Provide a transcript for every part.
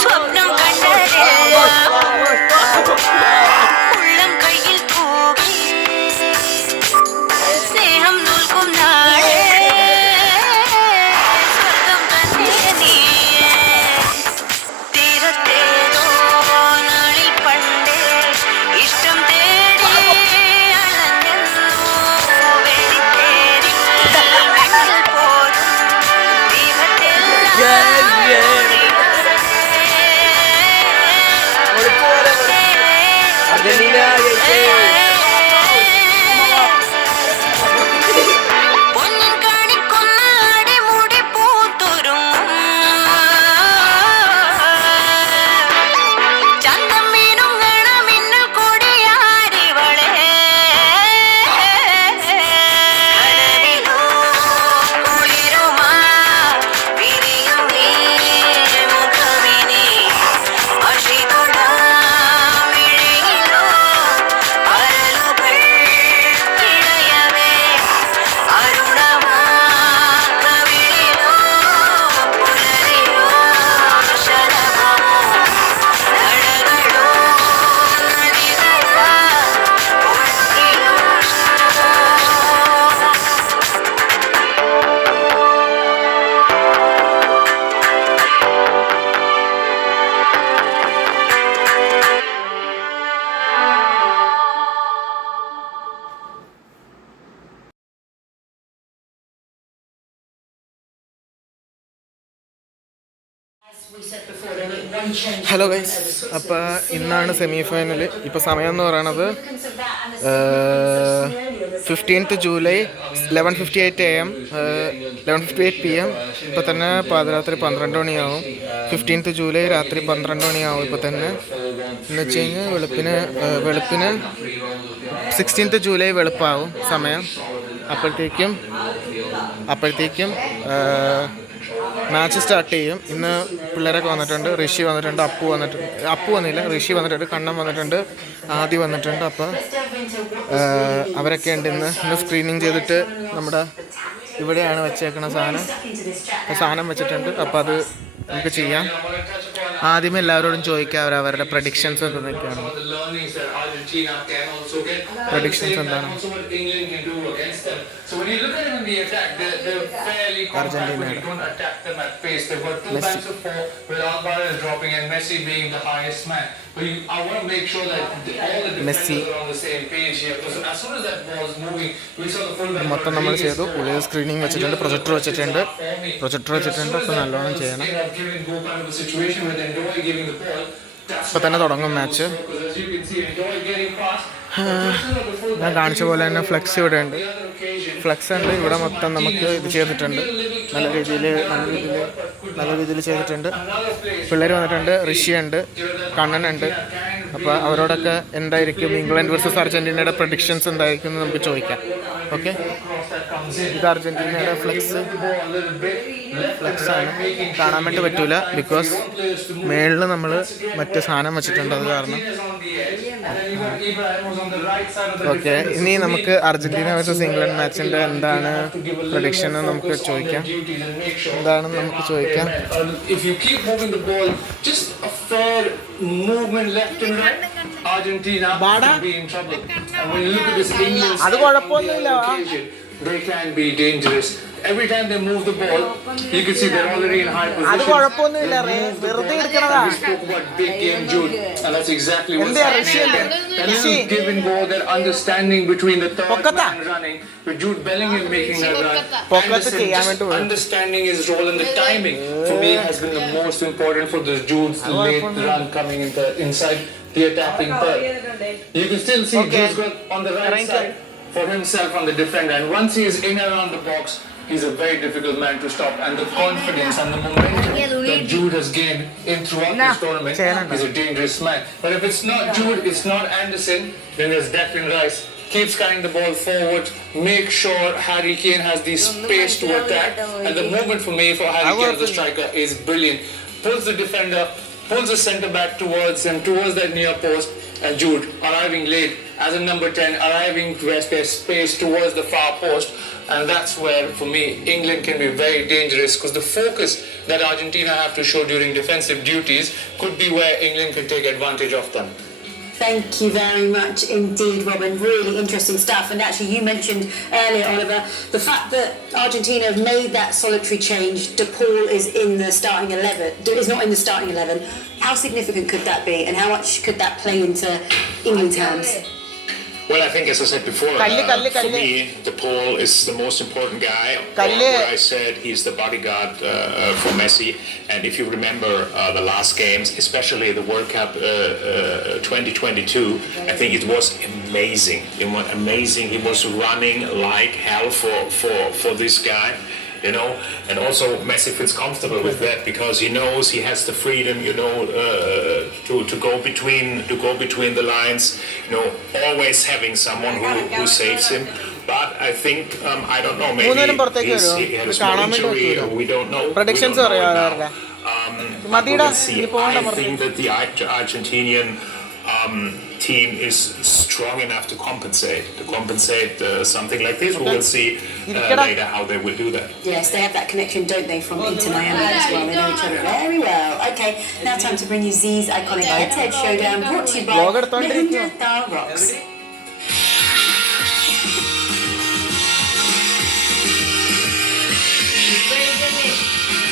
സ്വപ്നം കണ്ടതേ ഉള്ളം കയ്യിൽ പോകി സ്നേഹം നൽകും നാളെ സ്വർഗം തന്നെ നീയേ തീരത്തേതോ നാളിൽ പണ്ടേ ഇഷ്ടം തേടി അലഞ്ഞു വെളിത്തേരിൽ വെണ്ണിൽ പോലും ദീപത്തെല്ലാം പൊന്നിൻ കാണിക്കൊന്ന അടിമുടി പൂത്തൊരുങ്ങും ഹലോ ഗൈസ്, അപ്പോൾ ഇന്നാണ് സെമി ഫൈനൽ. ഇപ്പോൾ സമയം എന്ന് പറയണത് 15th ജൂലൈ 11:58 AM 11:58 PM. ഇപ്പോൾ തന്നെ പാതിരാത്രി 12 മണിയാവും. 15th ജൂലൈ രാത്രി 12 മണിയാവും ഇപ്പോൾ തന്നെ. എന്ന് വെച്ച് കഴിഞ്ഞാൽ വെളുപ്പിന് 16th ജൂലൈ വെളുപ്പാവും സമയം. അപ്പോഴത്തേക്കും മാച്ച് സ്റ്റാർട്ട് ചെയ്യും. ഇന്ന് പിള്ളേരൊക്കെ വന്നിട്ടുണ്ട്. ഋഷി വന്നിട്ടുണ്ട്, അപ്പു വന്നില്ല, ഋഷി വന്നിട്ടുണ്ട്, കണ്ണൻ വന്നിട്ടുണ്ട്, ആദി വന്നിട്ടുണ്ട്. അപ്പോൾ അവരൊക്കെ ഉണ്ട്. ഇന്ന് സ്ക്രീനിങ് ചെയ്തിട്ട് നമ്മുടെ ഇവിടെയാണ് വെച്ചേക്കണ സാധനം വെച്ചിട്ടുണ്ട്. അപ്പോൾ അത് നമുക്ക് ചെയ്യാം. ആദ്യമേ എല്ലാവരോടും ചോദിക്കാം അവരവരുടെ പ്രഡിക്ഷൻസ് എന്തൊക്കെയാണ്. പ്രഡിക്ഷൻസ് എന്താണ്? അർജന്റീനയുടെ മെസ്സി മൊത്തം നമ്മൾ ചെയ്തു. ഉള്ളിൽ സ്ക്രീനിങ് വെച്ചിട്ടുണ്ട്, പ്രൊജക്ടർ വെച്ചിട്ടുണ്ട്. അപ്പോൾ നല്ലോണം ചെയ്യണം. ഇപ്പം തന്നെ തുടങ്ങും മാച്ച്. ഞാൻ കാണിച്ച പോലെ തന്നെ ഫ്ലെക്സ് ഇവിടെ ഉണ്ട്. ഇവിടെ മൊത്തം നമുക്ക് ഇത് ചെയ്തിട്ടുണ്ട്. നല്ല രീതിയിൽ ചെയ്തിട്ടുണ്ട്. പിള്ളേർ വന്നിട്ടുണ്ട്, ഋഷിയുണ്ട്, കണ്ണനുണ്ട്. അപ്പോൾ അവരോടൊക്കെ എന്തായിരിക്കും ഇംഗ്ലണ്ട് വേഴ്സസ് അർജൻറ്റീനയുടെ പ്രഡിക്ഷൻസ് എന്തായിരിക്കും എന്ന് നമുക്ക് ചോദിക്കാം. ഓക്കെ, ഇത് അർജൻറ്റീനയുടെ ഫ്ലെക്സാണ്. കാണാൻ വേണ്ടി പറ്റൂല, ബിക്കോസ് മേളിൽ നമ്മൾ മറ്റു സാധനം വെച്ചിട്ടുണ്ട്. അത് കാരണം ഓക്കെ. ഇനി നമുക്ക് അർജന്റീന വേഴ്സസ് ഇംഗ്ലണ്ട് മാച്ചിൻ്റെ എന്താണ് പ്രഡിക്ഷൻ എന്ന് നമുക്ക് ചോദിക്കാം. അത് കുഴപ്പമൊന്നുമില്ല. Every time they move the ball, you can see they're already in high position. We spoke about big game Jude, and that's exactly what's happening. That little give and go, that understanding between the third man running, with Jude Bellingham making that run, and understanding his role and the timing, for me, has been the most important for this Jude's late run coming inside the attacking third. You can still see Jude's got on the right side for himself on the defender, and once he is in around the box, he's a very difficult man to stop, and the confidence and the momentum that Jude has gained throughout this tournament, he's a dangerous man. But if it's not Jude, it's not Anderson, then there's Declan Rice. Keeps carrying the ball forward, make sure Harry Kane has the space to attack, and the movement for me for Harry Kane as the striker is brilliant. Pulls the defender, pulls the centre back towards that near post, and Jude arriving late as a number 10, arriving where there's space towards the far post. And that's where, for me, England can be very dangerous, because the focus that Argentina have to show during defensive duties could be where England can take advantage of them. Thank you very much indeed, Robin. Really interesting stuff. And actually, you mentioned earlier, Oliver, the fact that Argentina have made that solitary change. De Paul is in the starting 11. Is not in the starting 11. How significant could that be, and how much could that play into England terms? Well, I think, as I said before, for me, De Paul is the most important guy. Where I said he's the bodyguard for Messi. And if you remember the last games, especially the World Cup 2022, I think it was amazing. He was running like hell for this guy. And also Messi feels comfortable with that, because he knows he has the freedom, to go between the lines, always having someone who saves him. But I think, I don't know, maybe he had a small injury, we don't know. Predictions we will see. I think that the Argentinian team is strong enough to compensate something like this. We will see later how they will do that. Yes, they have that connection, don't they, from Inter Miami as well. They know each other very well. Okay, now time to bring you Z's iconic head-to-head showdown, brought to you by Mahindra Thar Rocks.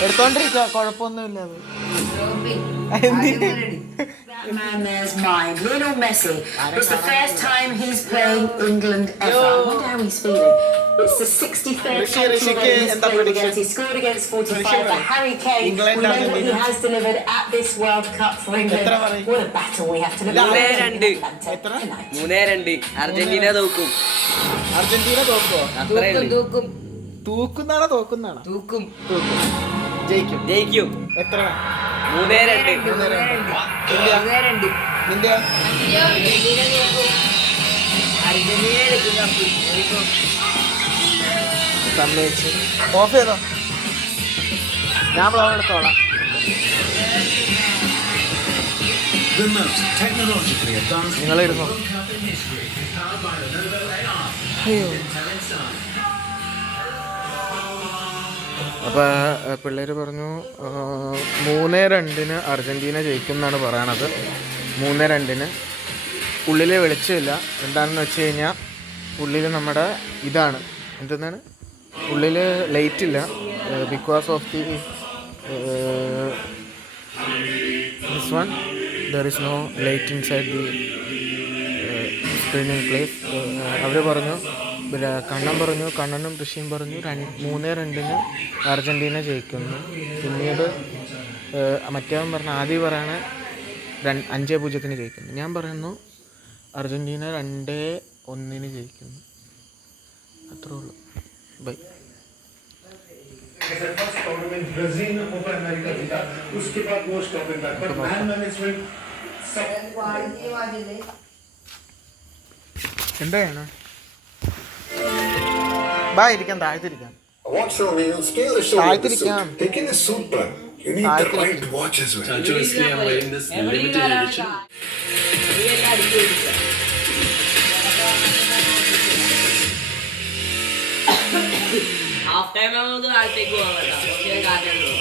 എടുത്തോണ്ടിരിക്കുക, കുഴപ്പമൊന്നുമില്ല. അത് That man there's mine, Lionel Messi. It's the first time he's playing England ever. I wonder how he's feeling. It's the 63rd country that he's played against. He scored against 45. But Harry Kane, we know what he has delivered at this World Cup for England. What a battle we have to look forward to in Atlanta tonight. 3-2 Argentina തോക്കും. Argentina തോക്കുവോ? തൂക്കുന്നാണോ തോക്കുന്നാണോ? തൂക്കും. ജയിക്കും. ജയിക്കും. എത്ര? 3-2. നിന്റെ സമ്മതിച്ച് of ചെയ്തോ, ഞാൻ blog എടുത്തോളാം. നിങ്ങളിരുന്നോ? അയ്യോ. അപ്പോൾ പിള്ളേർ പറഞ്ഞു 3-2 അർജൻറ്റീന ജയിക്കും എന്നാണ് പറയണത്. 3-2. ഉള്ളിൽ വെളിച്ചമില്ല. എന്താണെന്ന് വെച്ച് കഴിഞ്ഞാൽ ഉള്ളിൽ നമ്മുടെ ഇതാണ് എന്തെന്നാണ്, ഉള്ളിൽ ലൈറ്റ് ഇല്ല. Because of the this one there is no light inside the screening place. അവർ പറഞ്ഞു, കണ്ണനും ഋഷിയും പറഞ്ഞു 3-2 അർജൻറ്റീന ജയിക്കുന്നു. പിന്നീട് മറ്റേവൻ പറഞ്ഞ ആദ്യം പറയണ 5-0 ജയിക്കുന്നു. ഞാൻ പറയുന്നു അർജൻറ്റീന 2-1 ജയിക്കുന്നു. അത്രേ ഉള്ളൂ. ബൈ. എന്താണ് ബാ ഇരിക്കാം, താഴ്ത്തിരിക്കാം. താഴ്ത്തിരിക്കാം. ഹാഫ് ടൈം നമുക്ക് കാലത്തേക്ക് പോകാൻ പറ്റാം. കാറ്റുണ്ടോ?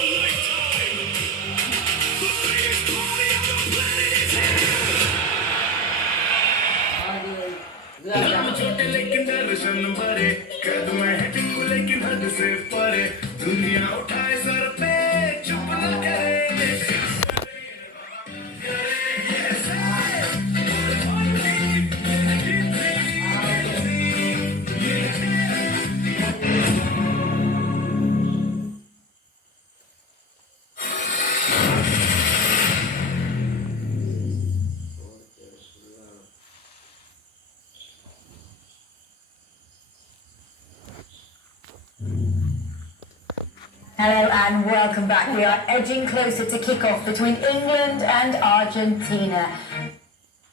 Hello and welcome back. We are edging closer to kick-off between England and Argentina.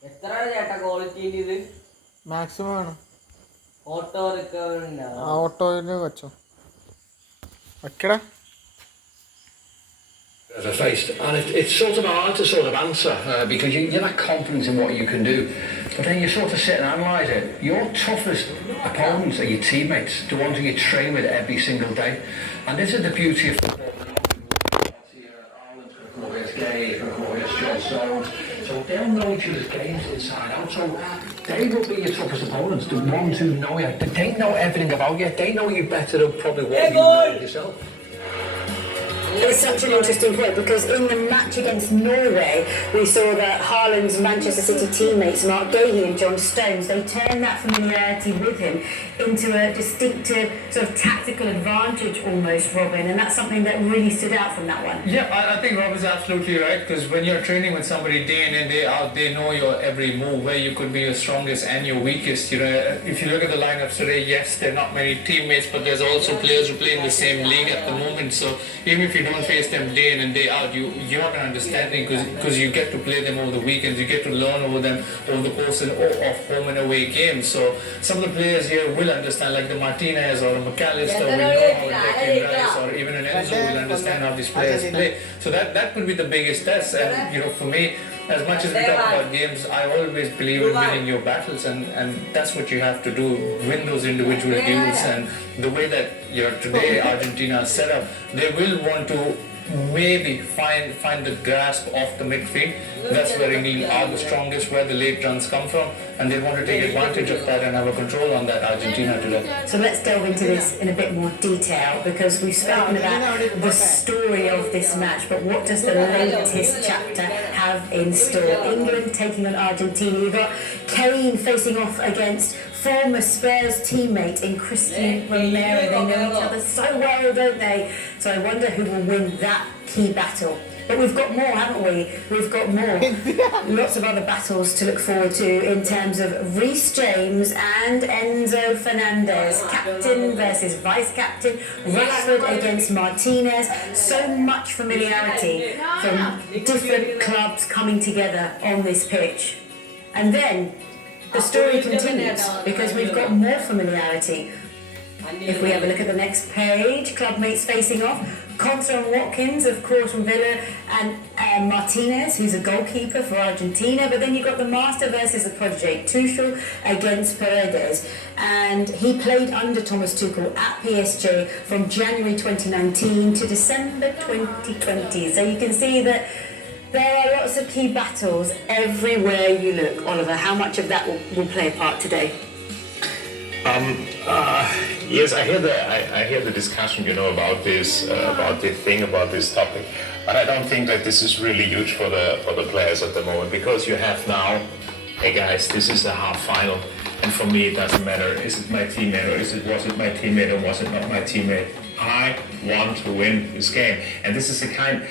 എത്രയാണ് ചേട്ടാ ക്വാളിറ്റി ഇത്? മാക്സിമം ആണ്. ഓട്ടോ റിക്കവറി ഓട്ടോയിൽ വെച്ചോ, വെക്കടാ. As I faced, and it's sort of hard to sort of answer because you're not confident in what you can do, but then you sort of sit and analyse it. Your toughest opponents are your teammates, the ones who you train with every single day, and this is the beauty of football. So they'll know each other's games inside out. So they will be your toughest opponents, the ones who know you. They know everything about you. They know you better than probably what you know yourself. It's such an interesting point because in the match against Norway, we saw that Haaland's Manchester City teammates, Mark Gahey and John Stones, they turned that familiarity with him into a distinctive sort of tactical advantage almost, Robin, and that's something that really stood out from that one. Yeah, I think Rob is absolutely right, because when you're training with somebody day in and day out, they know your every move, where you could be your strongest and your weakest. You know, if you look at the lineups today, yes, there are not many teammates, but there's also players who play in the same league at the moment. So even if you don't face them day in and day out, you're not going to understand it because you get to play them over the weekends, you get to learn over them over the course of home and away games. So some of the players here will understand, like the Martinez or McAllister will know how Declan Rice or even an Enzo will understand how these players play. So that could be the biggest test. And you know, for me, as much as we talk about games, I always believe in winning your battles, and that's what you have to do, win those individual duels. And the way that today Argentina is set up, they will want to maybe find the grasp of the midfield. That's where England are the strongest, where the late runs come from, and they want to take advantage of that and have a control on that Argentina today. So let's delve into this in a bit more detail because we've spoken about the story of this match, but what does the latest chapter have have in store. England taking on Argentina. You've got Kane facing off against former Spurs teammate in Christian Romero. They know each other so well, don't they? So I wonder who will win that key battle. But we've got more, haven't we? We've got more. Lots of other battles to look forward to in terms of Reece James and Enzo Fernandez. Captain versus vice-captain. Rashford against Martinez. So much familiarity from different clubs coming together on this pitch. And then the story continues because we've got more familiarity. If we have a look at the next page, club mates facing off. Conte and Watkins, of course, from Villa, and Martinez, who's a goalkeeper for Argentina. But then you've got the master versus the protege, Tuchel against Paredes. And he played under Thomas Tuchel at PSG from January 2019 to December 2020. So you can see that there are lots of key battles everywhere you look. Oliver, how much of that will play a part today? Yes, I hear the discussion, you know, about this topic, but I don't think that this is really huge for the players at the moment, because you have now, hey guys, this is a half final, and for me it doesn't matter. Is it my teammate or was it my teammate or was it not my teammate? I want to win this game, and this is a kind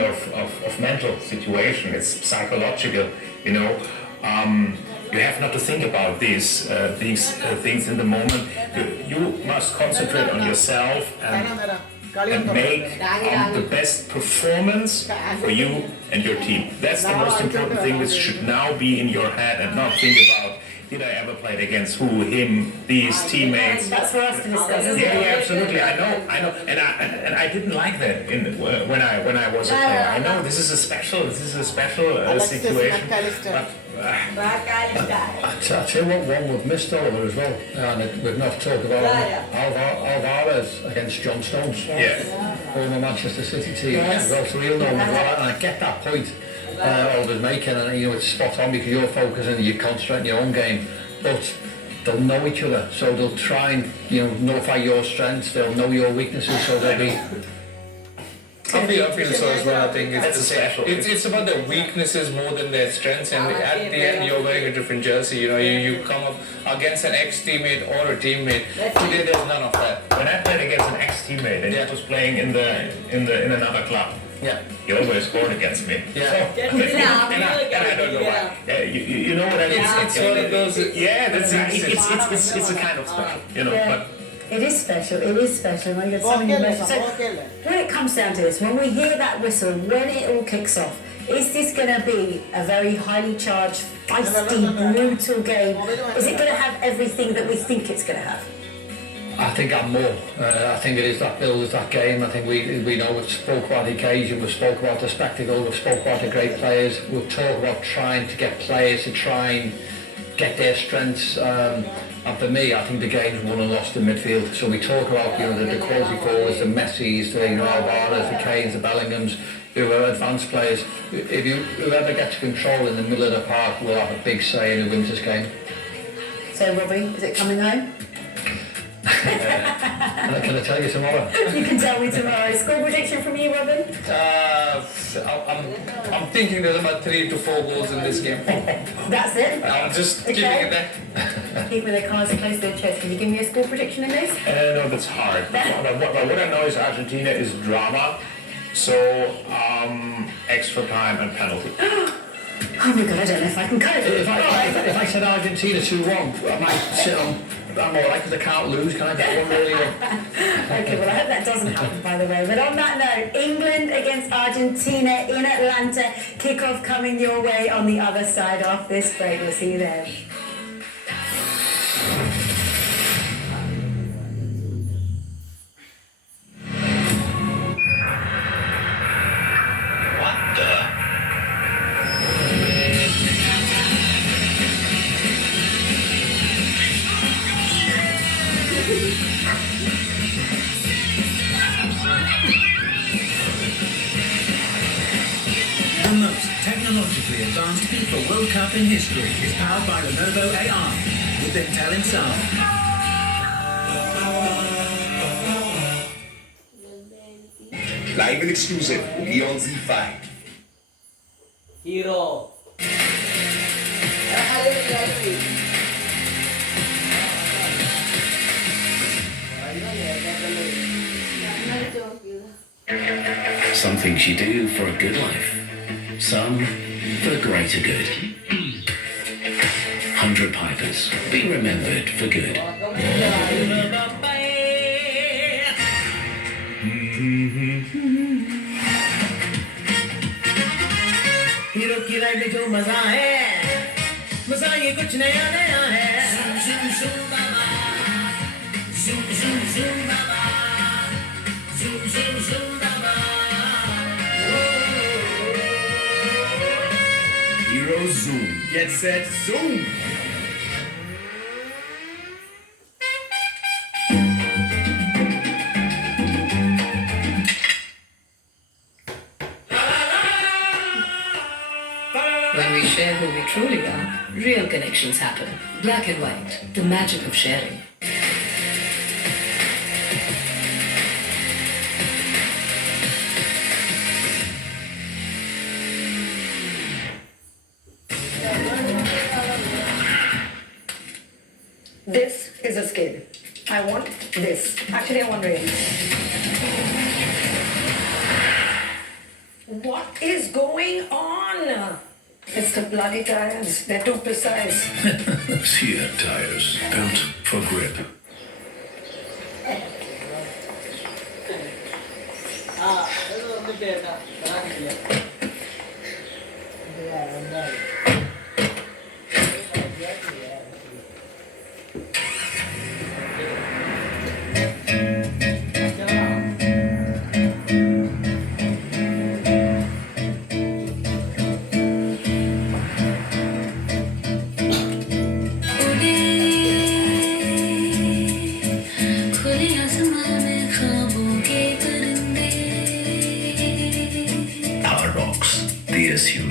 of mental situation. It's psychological, you know. You have not to think about these things in the moment. You must concentrate on yourself and make the best performance for you and your team. That's the most important thing. This should now be in your head and not think about, did I ever played against who, him, these teammates? That's for us to discuss, isn't it? Yeah, absolutely. I know, and I didn't like that when I was a player. I know this is a special situation. I tell you what, one we've missed over as well, and we've not talked about Alvarez against John Stones. Yeah. Former Manchester City team. Well, so he'll know as well, and I get that point Oliver's making, and you know it's spot on because you're focusing, you're concentrating your own game, but they'll know each other, so they'll try and notify your strengths, they'll know your weaknesses, so they'll be. I feel so as well. I think it's about their weaknesses more than their strengths, and at the end you're wearing a different jersey. You know, you come up against an ex-teammate or a teammate. Today there's none of that. When I played against an ex-teammate and he was playing in another club, he always scored against me. Yeah. So, and I don't know why. You know what I mean? It's one of those. Yeah, that's it's a kind of special, you know. But it is special. It is special. When it comes down to this, when we hear that whistle, when it all kicks off, is this going to be a very highly charged, feisty, brutal game? Is it going to have everything that we think it's going to have? I think I'm more. I think it is that build, is that game. I think we know we've spoke about the occasion, we've spoke about the spectacle, we've spoke about the great players, we've talked about trying to get players to try and get their strengths. And for me, I think the game's won and lost in midfield. So we talk about the quality forwards, the Messis, the Alvarez, the Kanes, the Bellinghams, who are advanced players. Whoever gets control in the middle of the park will have a big say in who wins this game. So Robbie, is it coming home? Can I tell you tomorrow? You can tell me tomorrow. Score prediction from you, Robin? I'm thinking there's about 3 to 4 goals in this game. That's it? I'm just keeping it there. Keeping their cards close to their chest. Can you give me a score prediction in this? no, that's hard. What I know is Argentina is drama, so extra time and penalty. Oh my god, I don't know if I can cope. If I said Argentina 2-1, I might sit on. I'm alright because I can't lose. Can I get one really? Okay, well I hope that doesn't happen, by the way. But on that note, England against Argentina in Atlanta. Kickoff coming your way on the other side of this break. We'll see you there. The most technologically advanced FIFA World Cup in history is powered by Lenovo AI with Intel himself. Live and exclusive, Leon Z5. Hero Some things you do for a good life, some for the greater good. 100 Pipers, be remembered for good. Hero की ride में जो मजा है, मजा ये कुछ नया नया है. Zoom zoom zoom baba, zoom zoom zoom baba, zoom zoom zoom baba. Hero zoom, get set zoom. When we share who we truly are, real connections happen. Black and white, the magic of sharing. This is a skill. I want this. Actually, I want rain. What is going on? It's the bloody tires. They're too precise. Seat tires, built for grip. खुले आसमान में ख्वाबों के परिंदे Power Rocks, the SUV.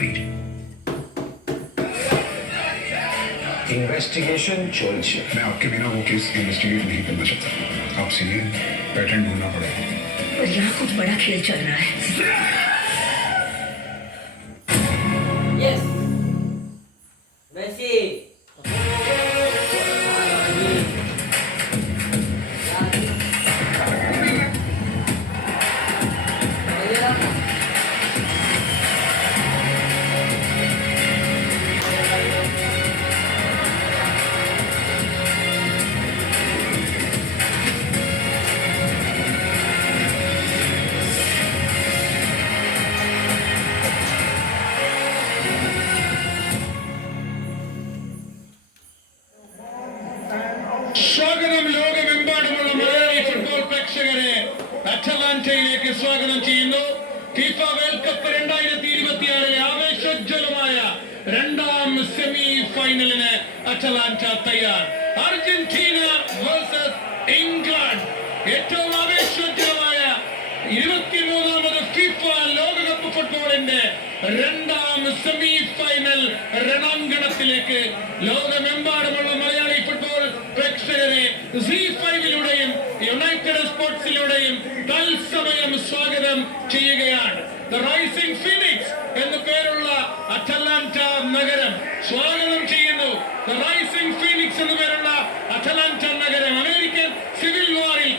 Investigation चलছে. मैं आपके बिना वो केस इन्वेस्टिगेट नहीं करना चाहता. आप सीनियर, पैटर्न ढूंढना पड़ेगा. और यहाँ कुछ बड़ा खेल चल रहा है. Yes. Messi. സ്വാഗതം ലോകമെമ്പാടുമുള്ള മലയാളി ഫുട്ബോൾ പ്രേക്ഷകരെ അറ്റലാന്റയിലേക്ക് സ്വാഗതം ചെയ്യുന്നു. ഫിഫ വേൾഡ് കപ്പ് 2026 ആവേശോജ്വലമായ രണ്ടാം സെമി ഫൈനലിന് അറ്റലാന്റ തയ്യാർ. Argentina versus England. ഏറ്റവും ആവേശോജ്വലമായ 23ാമത് ഫിഫ ലോകകപ്പ് ഫുട്ബോളിന്റെ രണ്ടാം സെമി ഫൈനൽ രണാങ്കണത്തിലേക്ക് ലോകമെമ്പാടുമുള്ള മലയാളി ഫുട്ബോൾ പ്രേക്ഷകരെ Z5-ലൂടെയും യുണൈറ്റഡ് സ്പോർട്സിലൂടെയും തത്സമയം സ്വാഗതം ചെയ്യുകയാണ്. ദ റൈസിംഗ് ഫീനിക്സ് എന്നു പേരുള്ള അറ്റലാന്റ നഗരം സ്വാഗതം ചെയ്യുന്നു. ദ റൈസിംഗ് ഫീനിക്സ് എന്നു പേരുള്ള അറ്റലാന്റ നഗരം അമേരിക്കൻ സിവിൽ വാറിൽ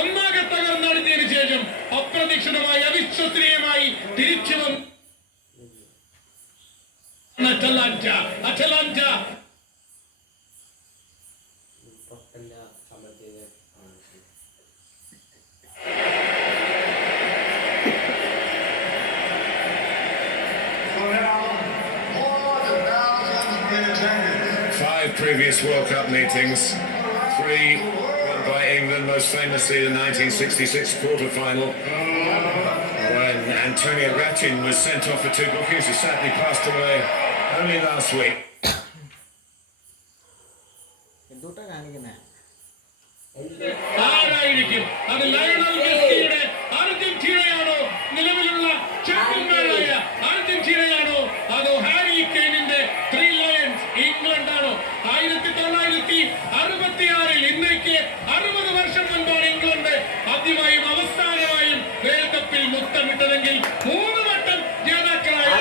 ഒന്നാകെ തകർന്നടിഞ്ഞതിനു ശേഷം അപ്രതീക്ഷിതമായി അവിശ്വസനീയമായി തിരിച്ചു വന്ന Atalanta 5 previous World Cup meetings, 3 won by England, most famously the 1966 quarter-final, when Antonio Ratin was sent off for 2 bookings. He sadly passed away only last week. ആരായിരിക്കും അത്? ലയണൽ മെസ്സിയുടെ അർജന്റീനയാണോ? നിലവിലുള്ള ചാമ്പ്യന്മാരായ അർജന്റീനയാണോ? അതോ ഹാരി കെയ്നിന്റെ 3 ലയൺസ് ഇംഗ്ലണ്ടാണോ? 1966 ഇന്നേക്ക് 60 വർഷം മുൻപാണ് ഇംഗ്ലണ്ട് ആദ്യമായും അവസാനമായും വേൾഡ് കപ്പിൽ മുത്തമിട്ടതെങ്കിൽ 3 വട്ടം ജേതാക്കളായ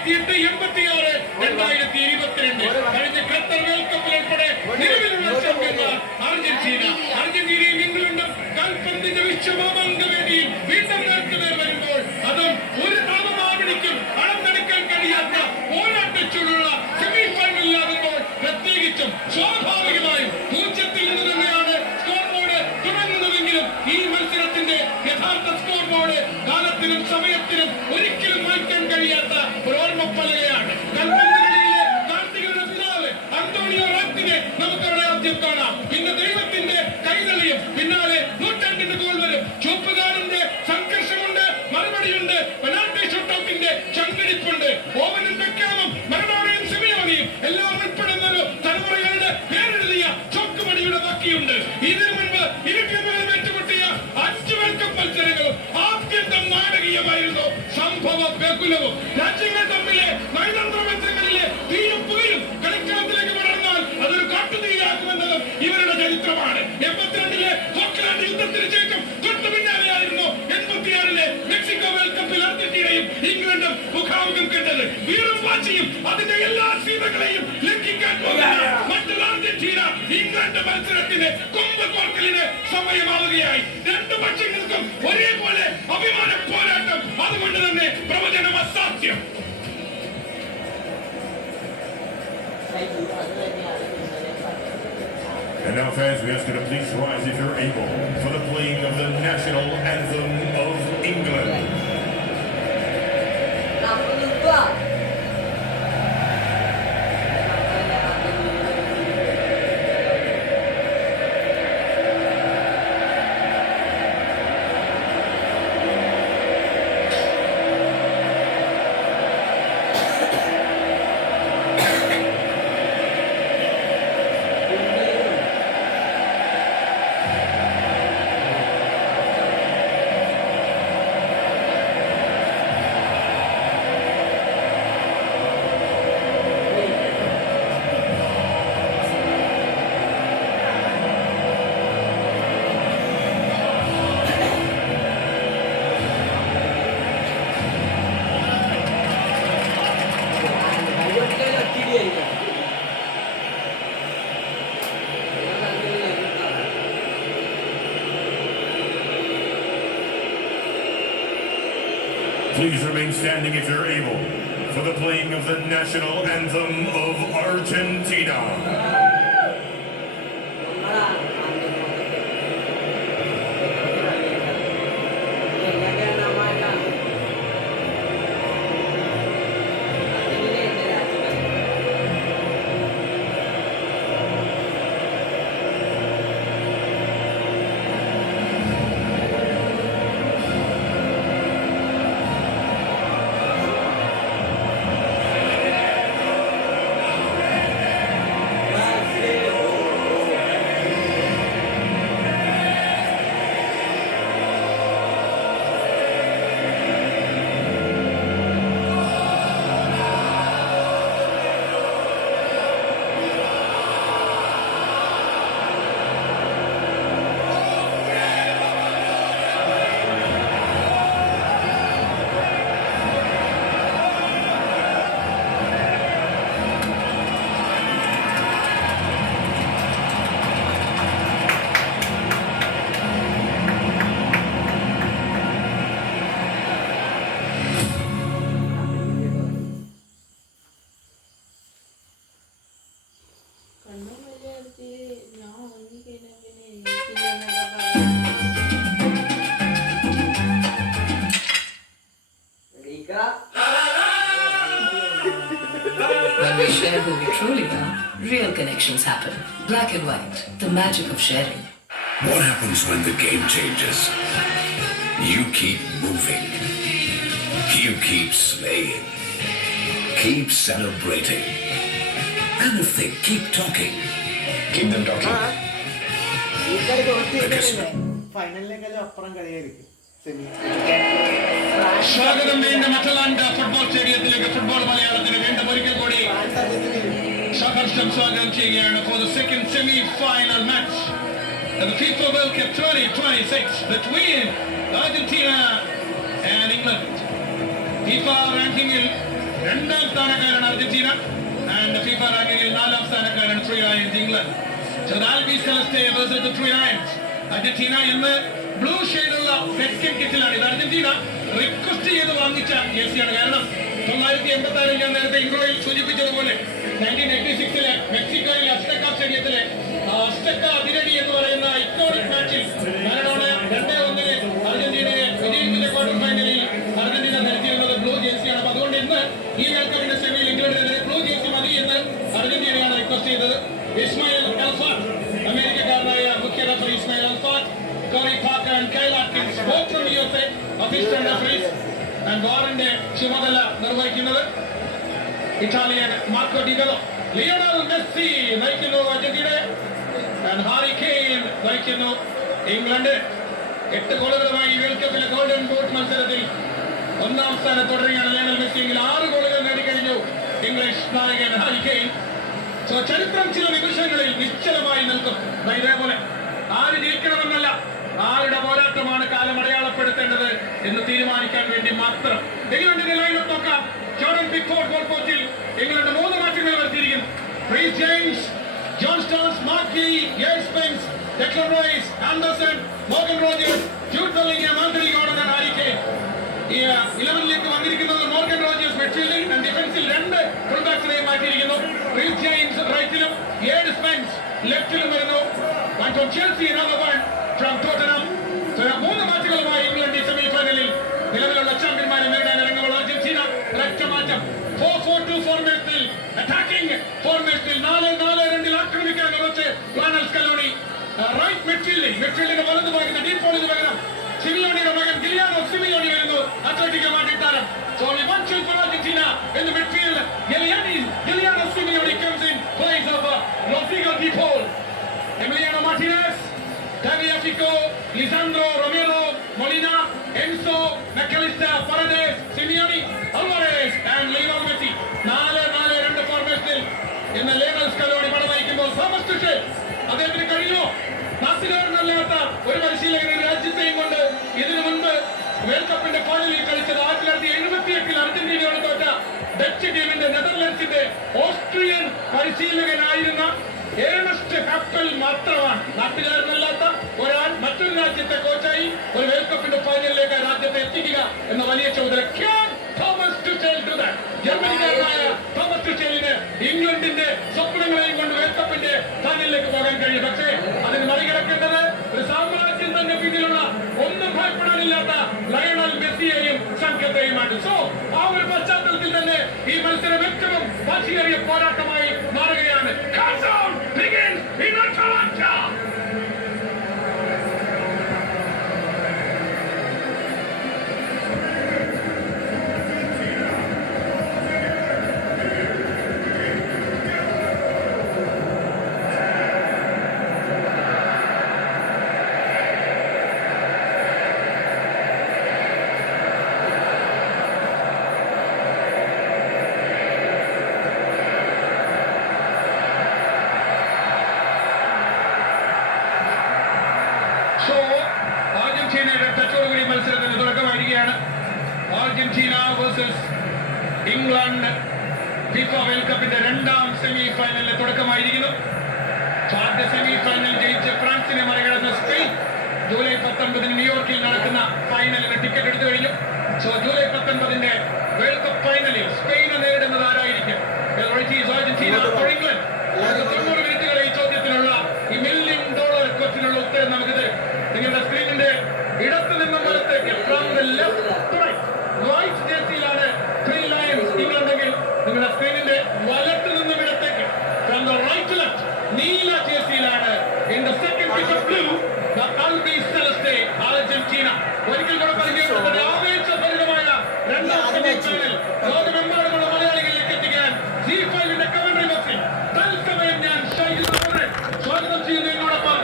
1986, 2022. കഴിഞ്ഞ ഖത്തർ വേൾഡ് കപ്പിൽ ഉൾപ്പെടെ നിലവിലുള്ള ചാമ്പ്യന്മാർ അർജന്റീന. അർജന്റീനയും ഇംഗ്ലണ്ടും കാൽപന്തിന്റെ വിശ്വമാമാങ്ക വേദിയിൽ വീണ്ടും നേർക്കുനേർ വരുമ്പോൾ അതും ഒരു താപമാവണിക്കും അളന്നെടുക്കാൻ കഴിയാത്ത പോരാട്ടച്ചൂടുള്ള സെമി ഫൈനലിലാകുമ്പോൾ പ്രത്യേകിച്ചും സ്വാഭാവികമായും 0-ൽ നിന്ന് തന്നെയാണ് സ്കോർ ബോർഡ് തുടങ്ങുന്നതെങ്കിലും ഈ മത്സരത്തിന്റെ യഥാർത്ഥ സ്കോർ ബോർഡ് കാലത്തിനും സമയത്തിനും ഒരിക്കലും മാറ്റാൻ കഴിയാത്ത ഒരു ഓർമ്മപ്പലകയാണ്. കൽപ്പന്തകളിലെ കാർത്തികളുടെ പിതാവ് അന്തോണിയോ റാത്തിനെ നമുക്കവിടെ ആദ്യം കാണാം. പിന്നെ ദൈവത്തിന്റെ കൈതളിയും പിന്നാലെ നൂറ്റാണ്ടിന്റെ ഗോൾ വരും. ചുവപ്പുകാരന്റെ സംഘർഷമുണ്ട്, മറുപടിയുണ്ട്. പെനാൽറ്റി ഷൂട്ടൌട്ടിന്റെ ചങ്കടിപ്പുണ്ട്. ഓവനും ബെക്കാമും മറഡോണയും സിമിയോണിയും എല്ലാം ഉൾപ്പെടുന്നൊരു തലമുറകളുടെ പേരെഴുതിയ ചോക്കുമണിയുടെ ബാക്കിയുണ്ട്. ഇതിനു മുൻപ് ഇരു ടീമുകളും ഏറ്റുമുട്ടിയ 5 വേൾഡ് കപ്പ് മത്സരങ്ങളും ആദ്യന്തം നാടകീയമായിരുന്നു. സംഭവ ബഹുലവും രാജ്യങ്ങൾ തമ്മിലെ നയതന്ത്ര മത്സരങ്ങളിലെ തീയും പുകയും കളിക്കളത്തിലേക്ക് വളർന്നാൽ അതൊരു കാട്ടുതീയാകുമെന്നതും ഇവരുടെ ചരിത്രമാണ്. 82-ലെ ഫോക്ലാൻഡ് യുദ്ധത്തിന് ശേഷം തൊട്ടു പിന്നാലെയായിരുന്നു 86-ലെ മെക്സിക്കോ വേൾഡ് കപ്പിൽ അർജന്റീനയും ഇംഗ്ലണ്ടും മുഖാമുഖം കണ്ടത്. വീറും വാശിയും അതിന്റെ എല്ലാ സീമകളെയും ലംഘിക്കാൻ പോകുന്ന മറ്റൊരു അർജന്റീന ഇംഗ്ലണ്ട് മത്സരത്തിന് കൊമ്പ് കോർക്കലിന് സമയമാവുകയായി. രണ്ടു പക്ഷങ്ങൾക്കും ഒരേപോലെ അഭിമാന പോരാട്ടം. അതുകൊണ്ട് തന്നെ പ്രവചനം അസാധ്യം. And now, fans, we ask you to please rise if you're able for the playing of the national anthem of England. Please remain standing if you're able for the playing of the national anthem of Argentina. When we share who we truly are, real connections happen. Black and white, the magic of sharing. What happens when the game changes? You keep moving. You keep slaying. Keep celebrating. And if they keep talking, keep them talking. Because സ്വാഗതം വീണ്ടും Atalanta football സ്റ്റേഡിയത്തിലേക്ക്. Football മലയാളത്തിന് വീണ്ടും ഒരിക്കൽ കൂടി സഹർഷം സ്വാഗതം ചെയ്യുകയാണ് for the second semi-final match of the FIFA World Cup 2026 between Argentina and England. FIFA റാങ്കിങ്ങിൽ രണ്ടാം സ്ഥാനക്കാരാണ് അർജന്റീന. And the FIFA റാങ്കിങ്ങിൽ 4ാം സ്ഥാനക്കാരാണ് Three Lions England. So the Albi Celeste versus the Three Lions. Argentina ഇന്ന് blue ഷെയ്ഡുള്ള second കിറ്റിലാണ്. ഇത് Argentina request ചെയ്ത് വാങ്ങിച്ച ജേഴ്സിയാണ്. കാരണം 1986 ഞാൻ നേരത്തെ ഇൻട്രോയിൽ സൂചിപ്പിച്ചതുപോലെ 1986 മെക്സിക്കോയിലെ അസ്തക്ക സ്റ്റേഡിയത്തിലെ അസ്തക്ക അതിരടി എന്ന് പറയുന്ന ഐക്കോണിക് മാച്ചിൽ മരണോണ് 2-1 അർജന്റീനയെ വിജയിപ്പിച്ച ക്വാർട്ടർ ഫൈനലിൽ അർജന്റീന ധരിച്ചിരുന്നത് ബ്ലൂ ജേഴ്സിയാണ്. അപ്പൊ അതുകൊണ്ട് ഇന്ന് ഈ വേൾഡ് കപ്പിന്റെ സെമിയിൽ ഇംഗ്ലണ്ടിനെതിരെ ബ്ലൂ ജേഴ്സി മതി എന്ന് അർജന്റീനയാണ് റിക്വസ്റ്റ് ചെയ്തത്. ഇസ്മായിൽ അൽഫാറ്റ്, അമേരിക്കക്കാരനായ മുഖ്യ referee Ismail Elfath, Corey Parker and Kyle Atkins, both from the USA, assistant referees, and വാറിന്റെ ചുമതല നിർവഹിക്കുന്നത് ഇറ്റാലിയൻ മാർക്കോ ഡി ബെല്ലോ. ലിയോണൽ മെസ്സി നയിക്കുന്നു അർജന്റീനയെ, and ഹാരി കെയ്ൻ നയിക്കുന്നു ഇംഗ്ലണ്ട്. 8 ഗോളുകളുമായി വേൾഡ് കപ്പിലെ ഗോൾഡൻ ബൂട്ട് മത്സരത്തിൽ 1ാം സ്ഥാനം തുടരുകയാണ് ലയണൽ മെസ്സി. എങ്കിൽ 6 ഗോളുകൾ നേടിക്കഴിഞ്ഞു ഇംഗ്ലീഷ് നായകൻ ഹാരി കെയ്ൻ. സോ ചരിത്രം ചില നിമിഷങ്ങളിൽ നിശ്ചലമായി നിൽക്കും. ഇതേപോലെ ആര് ജയിക്കണമെന്നല്ല, ആരുടെ പോരാട്ടമാണ് കാലം അടയാളപ്പെടുത്തേണ്ടത് എന്ന് തീരുമാനിക്കാൻ വേണ്ടി മാത്രം. ഇംഗ്ലണ്ടിന്റെ ലൈനപ്പ് നോക്കാം. ജോർഡൻ പിക്ഫോർഡ് ഗോൾ പോസ്റ്റിൽ ഇംഗ്ലണ്ട് 3 മാറ്റങ്ങൾ വരുത്തിയിരിക്കുന്നു. Reece James, John Stones, Marc Guehi, യേൻ Spence, Declan Rice, Anderson, Morgan Rogers, Jude Bellingham, Anthony Gordon, Harry Kane. ഈ 11ലേക്ക് വന്നിരിക്കുന്നത് മോർഗൻ റോജേഴ്സ് മിഡ്ഫീൽഡിൽ ആൻഡ് ഡിഫൻസിൽ 2 ഫുൾബാക്സിനെയും മാറ്റിയിരിക്കുന്നു. റീസ് ജെയിംസ് റൈറ്റിലും യേൻ സ്പെൻസ് ലെഫ്റ്റിലും വരുന്നു. And from Chelsea, another one from Tottenham. So 3 മാച്ചുകളുമായി ഇംഗ്ലണ്ട് സെമി ഫൈനലിൽ നിലവിലുള്ള ചാമ്പ്യന്മാരെ നേരിടാൻ ഇറങ്ങുമ്പോൾ അർജന്റീന ഒരൊറ്റ മാറ്റം 4-4-2 ഫോർമേഷനിൽ, അറ്റാക്കിംഗ് ഫോർമേഷനിൽ 4-4-2 ആക്രമിക്കാൻ ഉറച്ച് ലയണൽ സ്കലോണി. റൈറ്റ് മിഡ്ഫീൽഡിന്റെ വലതു ഭാഗത്ത് ഡീപ് ബോളിന് പകരം സിമിയോണിയുടെ മകൻ ഗിലിയാനോ സിമിയോണി വരുന്നു, അത്ലറ്റിക്കോ മാഡ്രിഡ് താരം. So only one change for Argentina in the midfield. Giliano Simeone comes in place of Rodrigo De Paul. Emiliano Martinez, Tagliafico, Lisandro Romero, Molina, Enzo, McAllister, Paredes, Simeone, Alvarez and Lionel Messi. 4-4-2 ഫോർമേഷനിൽ ഇന്ന് Lionel Scaloni പട നയിക്കുമ്പോൾ Thomas Tushil അദ്ദേഹത്തിന് കഴിയുമോ? നാട്ടുകാരനല്ലാത്ത ഒരു പരിശീലകനെ രാജ്യത്തെയും കൊണ്ട് ഇതിനു മുൻപ് world കപ്പിന്റെ ഫൈനലിൽ കളിച്ചത് 1978 അർജന്റീനയോട് തോറ്റ ഡച്ച് ടീമിന്റെ നെതർലൻഡ്സിന്റെ ഓസ്ട്രിയൻ പരിശീലകനായിരുന്ന ഏണസ്റ്റ് ഹാപ്പൽ മാത്രമാണ്. നാട്ടുകാരനല്ലാത്ത ഒരാൾ മറ്റൊരു രാജ്യത്തെ കോച്ചായി ഒരു വേൾഡ് കപ്പിന്റെ ഫൈനലിലേക്ക് രാജ്യത്തെ എത്തിക്കുക എന്ന വലിയ ചുമതല. Thomas Tuchel do that. ജർമ്മനിക്കാരനായ തോമസ് ടുച്ചേലിന് ഇംഗ്ലണ്ടിന്റെ സ്വപ്നങ്ങളെയും കൊണ്ട് വേൾഡ് കപ്പിന്റെ ഫൈനലിലേക്ക് പോകാൻ കഴിയും. പക്ഷേ അതിന് മറികടക്കേണ്ടത് ഒരു സാമ്രാജ്യം തന്നെ പിന്നിലുള്ള ഒന്നും ഭയപ്പെടാനില്ലാത്ത ലയണൽ മെസ്സിയെയും സംഘത്തെയുമാണ്. സോ ആ ഒരു പശ്ചാത്തലത്തിൽ തന്നെ ഈ മത്സരം ഏറ്റവും വാശിയേറിയ പോരാട്ടമായി മാറുകയാണ്. Countdown begins in Atlanta. അർജന്റീനയുടെ ടച്ചോടുകൂടി മത്സരത്തിന് തുടക്കമായിരിക്കുകയാണ്. Argentina versus England FIFA world കപ്പിന്റെ 2ാം സെമി ഫൈനലിന് തുടക്കമായിരിക്കുന്നു. ആദ്യ സെമി ഫൈനൽ ജയിച്ച് ഫ്രാൻസിനെ മറികടന്ന സ്പെയിൻ ജൂലൈ 19 ന്യൂയോർക്കിൽ നടക്കുന്ന ഫൈനലിന് ടിക്കറ്റ് എടുത്തു കഴിഞ്ഞു. സോ ജൂലൈ 19 വേൾഡ് കപ്പ് ഫൈനലിൽ സ്പെയിനെ നേരിടുന്നത് ആരായിരിക്കും? Argentina or England? 90 മിനിറ്റുകളെ ഈ ചോദ്യത്തിനുള്ള ഈ $1 മില്യൺ ക്വസ്റ്റിനുള്ള ഉത്തരം നമുക്ക് തരും. നിങ്ങളുടെ സ്ക്രീനിന്റെ ഇടത്ത് നിന്നും വലത്തേക്ക് from the left to right white ജേഴ്സിയിലാണ് ത്രീ ലയൺസ് ഇംഗ്ലണ്ടെങ്കിൽ നിങ്ങളുടെ സ്ക്രീനിന്റെ വലത്ത് നിന്നും ഇടത്തേക്ക് from the right to left നീല ജേഴ്സിയിലാണ് in the second pitch of blue the Albiceleste Argentina. ഒരിക്കൽ കൂടെ പരിചയപ്പെടുത്തുന്ന ആവേശഭരിതമായ 2ാം സെമി ഫൈനൽ ലോകമെമ്പാടുമുള്ള മലയാളികളിലേക്ക് എത്തിക്കാൻ G5ന്റെ കമന്ററി ബോക്സിൽ തത്സമയം ഞാൻ സ്വാഗതം ചെയ്യുന്നു. എന്നോടൊപ്പം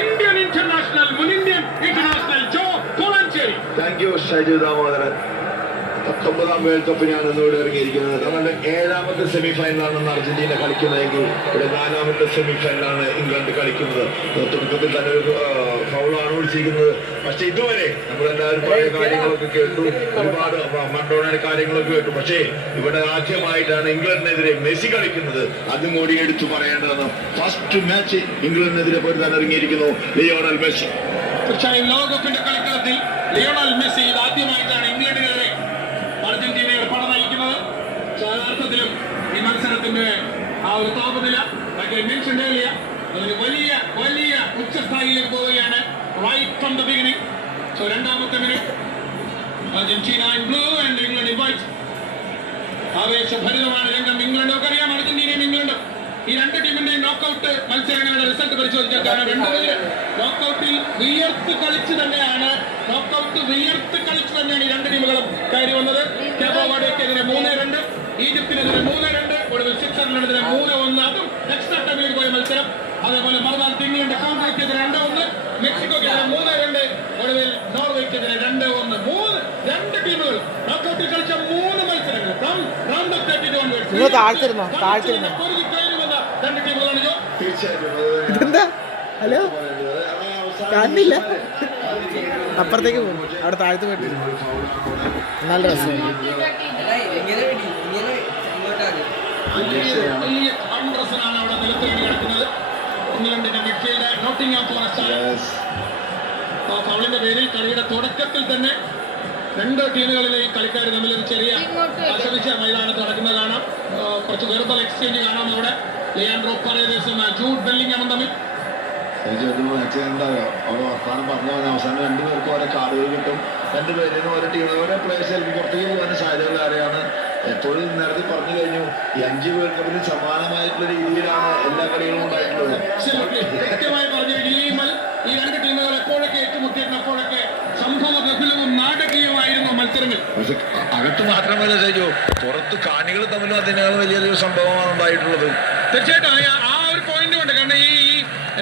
ഇന്ത്യൻ ഇന്റർനാഷണൽ മുൻ Indian international Jo Kolanchery. Thank you, Shaju Damodaran. The 19ാം വേൾഡ് കപ്പിനാണ് ഇന്നിവിടെ ഇറങ്ങിയിരിക്കുന്നത്. നമ്മുടെ 7ാമത്തെ സെമി ഫൈനലാണ് അർജന്റീന കളിക്കുന്നതെങ്കിൽ ഇവിടെ 4ാമത്തെ സെമി ഫൈനലാണ് ഇംഗ്ലണ്ട് കളിക്കുന്നത്. തുടക്കത്തിൽ തന്നെ ഒരു ഫൗളാണ് വിളിച്ചിരിക്കുന്നത്. പക്ഷെ ഇതുവരെ നമ്മളെല്ലാവരും പഴയ കാര്യങ്ങളൊക്കെ കേട്ടു, ഒരുപാട് മണ്ടോണയുടെ കാര്യങ്ങളൊക്കെ കേട്ടു. പക്ഷേ ഇവിടെ ആദ്യമായിട്ടാണ് ഇംഗ്ലണ്ടിനെതിരെ മെസ്സി കളിക്കുന്നത്. അതും കൂടി എടുത്തു പറയേണ്ടതാണ്. ഫസ്റ്റ് മാച്ച് ഇംഗ്ലണ്ടിനെതിരെ പൊരുതാൻ ഇറങ്ങിയിരിക്കുന്നു ലിയോണൽ മെസ്സി. തീർച്ചയായും ലോകകപ്പിന്റെ കളിക്കളത്തിൽ ലിയോണൽ മെസ്സി ആദ്യമായിട്ടാണ് ഇംഗ്ലണ്ടിനെതിരെ അർജന്റീനയുടെ പട നയിക്കുന്നത്. യഥാർത്ഥത്തിലും ഈ മത്സരത്തിന്റെ ആ ഒരു താപനില അതിന് വലിയ വലിയ ഉച്ചസ്ഥായിലേക്ക് പോവുകയാണ്. Right from the beginning. So രണ്ടാമത്തെ minute Argentina in blue and England in white. ആവേശഭരിതമാണ് രംഗം. ഇംഗ്ലണ്ട് നമുക്കറിയാം, അർജന്റീനയും ഇംഗ്ലണ്ടും ഈ രണ്ട് ടീമിന്റെയും നോക്കൌട്ട് മത്സരങ്ങളുടെ റിസൾട്ട് പരിശോധിച്ചാൽ കാരണം രണ്ടുപേര് നോക്കൌട്ടിൽ വിയർത്ത് കളിച്ച് തന്നെയാണ് ഈ രണ്ട് ടീമുകളും കയറി വന്നത്. കേബോവർഡേക്കെതിരെ 3-2, ഈജിപ്തിനെതിരെ 3-2, ഒടുവിൽ സ്വിറ്റ്സർലൻഡിനെതിരെ 3-1. അതും എക്സ്ട്രാ ടൈമിലേക്ക് പോയ മത്സരം. അതേപോലെ മറുനാളത്തെ ഇംഗ്ലണ്ട് കോങ്കോയ്ക്കെതിരെ 2-1, മെക്സിക്കോക്കെതിരെ 3-2, ഒടുവിൽ നോർവേക്കെതിരെ 2-1. രണ്ട് ടീമുകൾ നോക്കൌട്ടിൽ കളിച്ച 3 മത്സരങ്ങൾ റൗണ്ട് ഓഫ് 32 രണ്ട് ടീമുകളാണ്. ഇതെന്താ ഹലോ കാണില്ല, അപ്പുറത്തേക്ക് പോകും, അവിടെ താഴത്ത് പോയിട്ട് നല്ല രസമാണ്. അവിടെ നിലത്ത് കിടക്കുന്നത് ഇംഗ്ലണ്ടിന്റെ മിഡ്ഫീൽഡർ നോട്ടിംഗ്ഹാം ഫോറസ്റ്റ്. ഫൗളിന്റെ പേരിൽ കളിയുടെ തുടക്കത്തിൽ തന്നെ രണ്ട് ടീമുകളിലെയും കളിക്കാർ തമ്മിൽ ഒരു ചെറിയ ആശ്രമിച്ച മൈതാനത്ത് നടക്കുന്നത് കാണാം. കുറച്ച് വെർബൽ എക്സ്ചേഞ്ച് കാണാം. അവിടെ ലിയാൻഡ്രോ പരേരസും ജൂഡ് ബെല്ലിംഗമും തമ്മിൽ അവിടെ വർത്താനം പറഞ്ഞു അവസാനം രണ്ടുപേർക്കും ഓരോ കാർഡുകൾ കിട്ടും. രണ്ടുപേരും ഓരോ ടീം ഓരോ പ്ലേയേഴ്സ് ചിലപ്പോൾ പുറത്തേക്ക് പോകാൻ സാധ്യതയുള്ള ആരെയാണ്. എപ്പോഴും നേരത്തെ പറഞ്ഞു കഴിഞ്ഞു, ഈ 5 വേൾഡ് കപ്പിന് സമാനമായിട്ടുള്ള രീതിയിലാണ് എല്ലാ കളികളും ഉണ്ടായിട്ടുള്ളത്. കൃത്യമായി പറഞ്ഞു. ഈ രണ്ട് ടീമുകൾ എപ്പോഴൊക്കെ ഏറ്റുമുട്ടിയിരുന്നു അപ്പോഴൊക്കെ സംഭവബഹുലവും നാടകീയമായിരുന്നു മത്സരങ്ങൾ. പക്ഷെ അകത്ത് മാത്രമല്ല ചെയ്യൂ, പുറത്ത് കാണികൾ തമ്മിലും അതിനേക്കാൾ വലിയൊരു സംഭവമാണ് ഉണ്ടായിട്ടുള്ളത്. തീർച്ചയായിട്ടും ആ ഒരു പോയിന്റ് കൊണ്ട്, കാരണം ഈ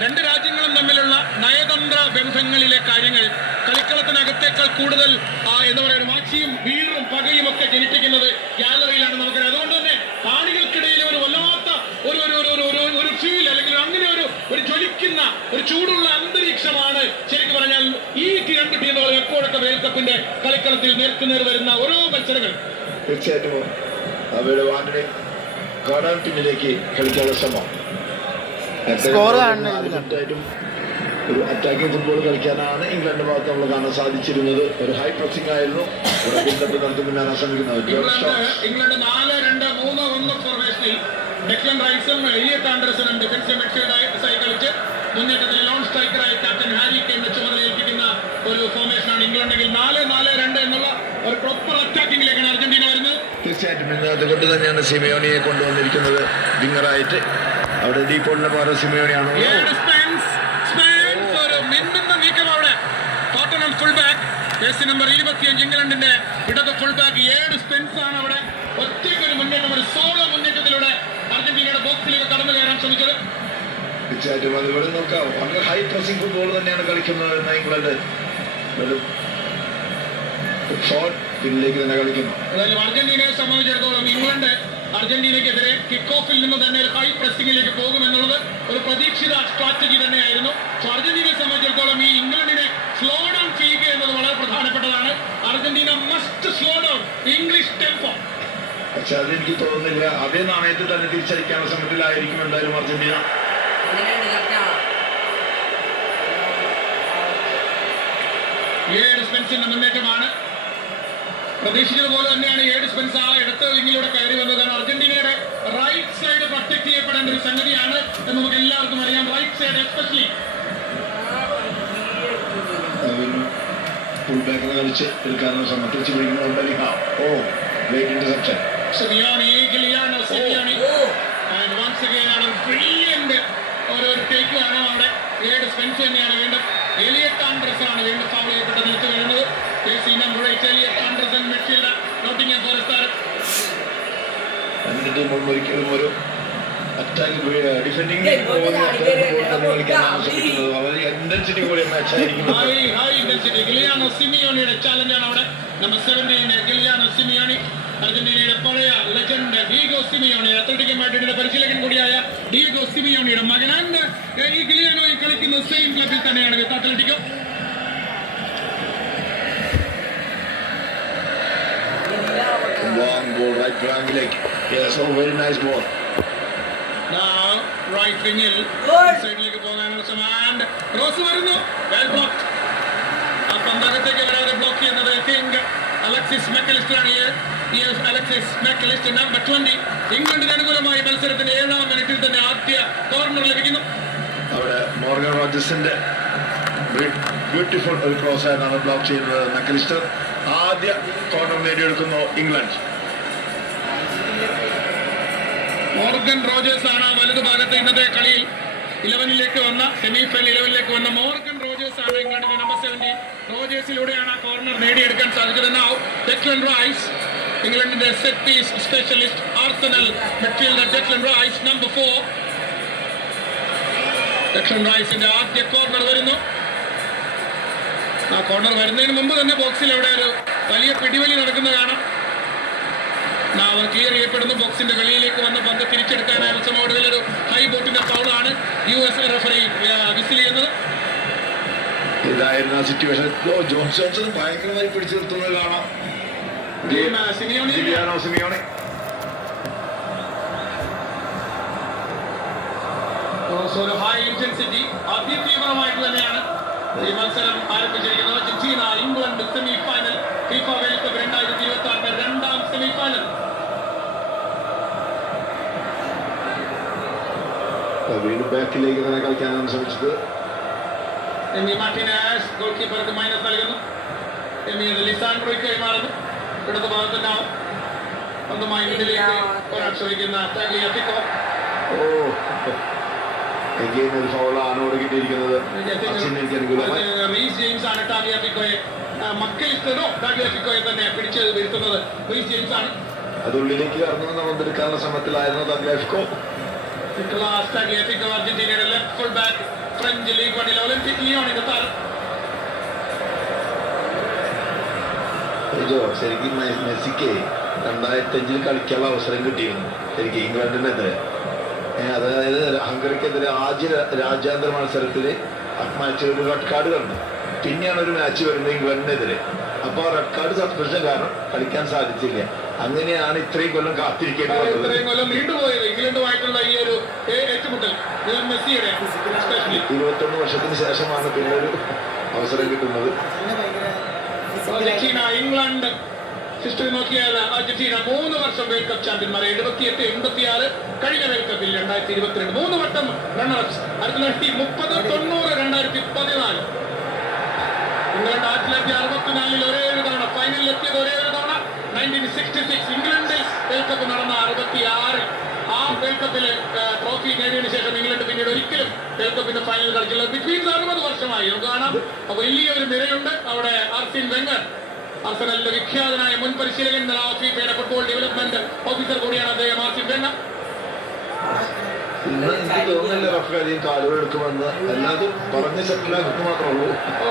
രണ്ട് രാജ്യങ്ങളും തമ്മിലുള്ള നയതന്ത്ര ബന്ധങ്ങളിലെ കാര്യങ്ങൾ കളിക്കളത്തിനകത്തേക്കാൾ കൂടുതൽ എന്താ പറയുക വാശിയും വീറും പകയും ഒക്കെ ജനിപ്പിക്കുന്നത് ഗാലറിയിലാണ് നമുക്കറിയാം. അതുകൊണ്ട് തന്നെ കാണികൾക്കിടയിൽ ഒരു വല്ലാത്ത ഒരു ഫീൽ അല്ലെങ്കിൽ അങ്ങനെ ഒരു ജ്വലിക്കുന്ന ഒരു ചൂടുള്ള അന്തരീക്ഷമാണ് ശരിക്കും പറഞ്ഞാൽ ഈ രണ്ട് ടീമുകളും എപ്പോഴൊക്കെ വേൾഡ് കപ്പിന്റെ കളിക്കളത്തിൽ നേർക്കുനേർ വരുന്ന ഓരോ മത്സരങ്ങൾ. തീർച്ചയായിട്ടും അവരുടെ വാർഡിനെ കാണാൻ പിന്നിലേക്ക് കളിക്കാനുള്ള ശ്രമം. ഒരു അറ്റാക്കിംഗ് ഫുട്ബോൾ കളിക്കാനാണ് ഇംഗ്ലണ്ട് ഭാഗത്ത് നമ്മൾ കാണാൻ സാധിച്ചിരുന്നത്. ഒരു ഹൈ പ്രസിംഗ് ആയിരുന്നു മുന്നാണ് ശ്രമിക്കുന്നത്. ഇംഗ്ലണ്ട് 4-2-3-1 ഫോർമേഷനിൽ ഡെക്ലൻ റൈസും എലിയട്ട് ആൻഡർസണും ഡിഫൻസീവ് മിഡ്ഫീൽഡായി കളിച്ച് മുന്നേറ്റത്തിൽ ലോൺ സ്ട്രൈക്കറായി ക്യാപ്റ്റൻ ഹാരി കെയ്നെ ചുമതലയേൽപ്പിക്കുന്ന ഒരു ഫോർമേഷനാണ് ഇംഗ്ലണ്ടെങ്കിൽ 4-4-2 എന്നുള്ള ഒരു പ്രോപ്പർ അറ്റാക്കിംഗിലേക്കാണ് അർജന്റീന വരുന്നത്. തീർച്ചയായിട്ടും ഇന്ന് അതുകൊണ്ട് തന്നെയാണ് സിമിയോണിയെ കൊണ്ടുവന്നിരിക്കുന്നത് വിങ്ങറായിട്ട്. അവിടെ ഡീപോളിന്റെ പകരം സിമിയോണിയാണ്. ഫുൾ ബാക്ക് ജേഴ്സി നമ്പർ 25 ഇംഗ്ലണ്ടിന്റെ ഇടത് ഫുൾ ബാക്ക് സ്പെൻസ് ആണ് അവിടെ ഒറ്റയ്ക്കൊരു മുന്നേറ്റം, ഒരു സോളോ മുന്നേറ്റത്തിലൂടെ അർജന്റീനയുടെ ബോക്സിലേക്ക് കടന്നു കയറാൻ ശ്രമിച്ചത്. തീർച്ചയായിട്ടും അതുപോലെ നോക്കാം, വളരെ ഹൈ പ്രസിംഗ് ഫുട്ബോൾ തന്നെയാണ് കളിക്കുന്നത്. ഇംഗ്ലണ്ട് ഷോർട്ട് പിന്നിലേക്ക് തന്നെ കളിക്കുന്നു. ഏതായാലും അർജന്റീനയെ സംബന്ധിച്ചിടത്തോളം ഇംഗ്ലണ്ട് അർജന്റീനയ്ക്കെതിരെ കിക്ക് ഓഫിൽ നിന്ന് തന്നെ ഒരു ഹൈ പ്രസിംഗിലേക്ക് പോകുമെന്നുള്ളത് ഒരു പ്രതീക്ഷിത സ്ട്രാറ്റജി തന്നെയായിരുന്നു. സോ അർജന്റീനയെ സംബന്ധിച്ചിടത്തോളം ഈ ഇംഗ്ലണ്ടിനെ സ്ലോ ഡൗൺ ചെയ്യുക എന്നത് വളരെ പ്രധാനപ്പെട്ടതാണ്. Argentina must slow down English tempo. പക്ഷെ അതെനിക്ക് തോന്നുന്നില്ല. അതേ നാണയത്തിൽ തന്നെ തിരിച്ചടിക്കാനുള്ള ശ്രമത്തിലായിരിക്കും എന്തായാലും അർജന്റീന. സ്പെൻസിന്റെ മുന്നേറ്റമാണ് പ്രതീക്ഷിച്ചതുപോലെ തന്നെയാണ്. സ്പെൻസ് ആ ഇടത്ത് വിങ്ങിലൂടെ കയറി വന്നത്. അർജന്റീനയുടെ റൈറ്റ് സൈഡ് പ്രൊട്ടക്ട് ചെയ്യപ്പെടേണ്ട ഒരു സംഗതിയാണ് എന്ന് നമുക്ക് എല്ലാവർക്കും അറിയാം. റൈറ്റ് സൈഡ് എസ്പെഷ്യലി ഫുൾ ബാക്കിൽ കളിച്ച് എടുക്കാനുള്ള ശ്രമം തിരിച്ചു പിടിക്കുന്നുണ്ട്. Great interception. ഒരു ടേക്ക് കാണാം അവിടെ. സ്പെൻസ് തന്നെയാണ് വീണ്ടും എലിയട്ട് ആൻഡർസൺ വീണ്ടും ഫൗൾ ചെയ്യപ്പെട്ട നിലത്ത് വീഴുന്നത്. Elliot Anderson midfielder Nottingham Forest താരം. രണ്ട് ടീമും ഒരിക്കലും ഒരു ഡിഫെൻഡിംഗ് കളിക്കാൻ ശ്രമിക്കുന്നത് വളരെ ഇന്റൻസിറ്റി കൂടിയ മാച്ചായിരിക്കും. ഹൈ ഇന്റൻസിറ്റി ഗിലിയാനോ സിമിയോണിയുടെ ചാലഞ്ചാണ് അവിടെ. നമ്പർ 17 ഗിലിയാനോ സിമിയോണി, അർജന്റീനയുടെ പഴയ ലെജൻഡ് ഡീഗോ സിമിയോണി, അത്ലറ്റിക് മാഡ്രിഡിന്റെ പരിശീലകൻ കൂടിയായ ഡീഗോ സിമിയോണിയുടെ മകനാണ്. ഈ ഗിലിയാനോ കളിക്കുന്ന സെയിം ക്ലബിൽ തന്നെയാണ് വിത്ത് Atletico. Long ball right triangle. Yes, oh very nice ball. Now right wingil സൈഡിലേക്ക് പോകാനുള്ള ശ്രമം. ക്രോസ് വരുന്നു. Well blocked. ആ പന്തകത്തേക്ക് വരാതെ ബ്ലോക്ക് ചെയ്യുന്നത് ഐ തിങ്ക് അലക്സിസ് മെക്കലിസ്റ്റർ ആണ്. Alexis Mac Allister number 20. ഇംഗ്ലണ്ടിന് അനുകൂലമായി മത്സരത്തിന്റെ 7ാം മിനിറ്റിൽ തന്നെ ആദ്യ കോർണർ ലഭിക്കുന്നു. അവിടെ മോർഗൻ റോജേഴ്സിന്റെ ബ്യൂട്ടിഫുൾ ഒരു ക്രോസ് ആയിട്ടാണ് ബ്ലോക്ക് ചെയ്യുന്നത്. മെക്കലിസ്റ്റർ ആദ്യ കോർണർ നേടിയെടുക്കുന്നു ഇംഗ്ലണ്ട്. മോർഗൻ റോജേഴ്സ് ആണ് വലതു ഭാഗത്ത് ഇന്നത്തെ കളിയിൽ 11ലേക്ക് വന്ന സെമിഫൈനൽ 11ലേക്ക് വന്ന മോർഗൻ റോജേഴ്സ് ആണ് ഇംഗ്ലണ്ടിന്റെ നമ്പർ 17. റോജേഴ്സിലൂടെയാണ് ആ കോർണർ നേടിയെടുക്കാൻ സാധിച്ചത്. നൗ ഡെക്ലൻ റൈസ്, ഇംഗ്ലണ്ടിന്റെ set piece specialist, Arsenal midfielder Declan Rice number 4. ഡെക്ലൻ റൈസിന്റെ ആദ്യ കോർണർ വരുന്നു. ആ കോർണർ വരുന്നതിന് മുമ്പ് തന്നെ ബോക്സിൽ അവിടെ ഒരു വലിയ പിടിവലി നടക്കുന്ന കാണാം. അവർ ക്ലിയർ ചെയ്യപ്പെടുന്നു. ബോക്സിന്റെ വെളിയിലേക്ക് വന്ന പന്ത് തിരിച്ചെടുക്കാനായുള്ള ശ്രമം. ഒടുവിലൊരു ഹൈ ബോട്ടിന്റെ ഫൗളാണ് US റഫറി വിസിൽ ചെയ്യുന്നത്. ഇതായിരുന്നു സിറ്റുവേഷൻ. ജോൺസൺ ഭയങ്കരമായി പിടിച്ചു നിർത്തുന്നത് കാണാം. സിമിയോണി ഒരു ഹൈ ഇന്റൻസിറ്റി അതിതീവ്രമായിട്ട് തന്നെയാണ് ഈ മത്സരം ആരംഭിച്ചിരിക്കുന്നത്. Argentina England semifinal FIFA world cup 2026 രണ്ടാം സെമിഫൈനൽ. വീണ്ടും ബാക്കിലേക്ക് തന്നെ കളിക്കാനാണ് ശ്രമിച്ചത്. എമി മാർട്ടിനസ് ഗോൾ കീപ്പർക്ക് മൈനസ് നൽകുന്നു. എമി ലിസാൻഡ്രോയ്ക്ക് കൈമാറുന്നു. ഇടത് ഭാഗത്തുണ്ടാവും സ്വന്തമായി മുന്നിലേക്ക് ഒരാൾ ശ്രമിക്കുന്ന ടാഗ്ലിയാഫിക്കോ. ഒരു ഫൗളാണ് ഇവിടെ കിട്ടിയിരിക്കുന്നത്. റീസ് ജെയിംസ് ആണ് ടാഗ്ലിയാഫിക്കോയെ മക്കളിസ്റ്റോ ടാഗ്ലിയാഫിക്കോയെ തന്നെ പിടിച്ച് വരുത്തുന്നത്. റീസ് ജെയിംസ് ആണ്. അത് ഉള്ളിലേക്ക് കടന്നു വന്നെടുക്കാനുള്ള ശ്രമത്തിലായിരുന്നു ടാഗ്ലിയാഫിക്കോ. നിക്കോളാസ് ടാഗ്ലിയാഫിക്കോ അർജന്റീനയുടെ left full back, French league 1 Olympique ലിയോണിന്റെ താരം. ശരിക്കും മെസ്സിക്ക് 2005 കളിക്കാനുള്ള അവസരം കിട്ടിയിരുന്നു ശരിക്കും ഇംഗ്ലണ്ടിനെതിരെ. അതായത് ഹംഗറിക്കെതിരെ ആദ്യ രാജ്യാന്തര മത്സരത്തിൽ മാച്ച് ഒരു റെഡ് കാർഡ് കണ്ടു. പിന്നെയാണ് ഒരു മാച്ച് വരുന്നത് ഇംഗ്ലണ്ടിനെതിരെ. അപ്പോൾ ആ റെഡ് കാർഡ് സസ്പെൻഷൻ കാരണം കളിക്കാൻ സാധിച്ചില്ല. അങ്ങനെയാണ് ഇത്രയും കൊല്ലം കാത്തിരിക്കേണ്ടി വന്നത്. 21 വർഷത്തിന് ശേഷമാണ് പിന്നെ ഒരു അവസരം കിട്ടുന്നത്. ഇംഗ്ലണ്ട് ഹിസ്റ്ററി നോക്കിയാൽ അർജന്റീന 3 വർഷം വേൾഡ് കപ്പ് ചാമ്പ്യന്മാർ. 78, 86 കഴിഞ്ഞ വേൾഡ് കപ്പിൽ 2022 3 വട്ടം റണ്ണറപ്സ്. 1930, 90, 2014. ഇംഗ്ലണ്ട് 1964 ഒരേ ഒരു തവണ ഫൈനലിൽ എത്തിയത്. ഒരേ ഒരു തവണ 1966 ഇംഗ്ലണ്ടിൽ വേൾഡ് കപ്പ് നടന്ന 66 ആ വേൾഡ് കപ്പിൽ ട്രോഫി നേടിയതിനു ശേഷം ഇംഗ്ലണ്ട് പിന്നീട് ഒരിക്കലും വേൾഡ് കപ്പിന്റെ ഫൈനൽ കളിച്ചില്ല. ബിറ്റ്വീൻ 60 വർഷമായി നമുക്ക് കാണാം. അപ്പൊ വലിയൊരു നിരയുണ്ട് അവിടെ. ആർസെൻ വെംഗർ, ആർസനലിന്റെ വിഖ്യാതനായ മുൻ പരിശീലകൻ, ഫിഫയുടെ ഫുട്ബോൾ ഡെവലപ്മെന്റ് ഓഫീസർ കൂടിയാണ് അദ്ദേഹം. ആർസെൻ വെംഗർ എനിക്ക് തോന്നുന്നില്ല റഫറി കാലുകൾ എടുക്കുമെന്ന്, അല്ലാതെ പറഞ്ഞ സെറ്റിലാക്കി മാത്രമേ ഉള്ളൂ.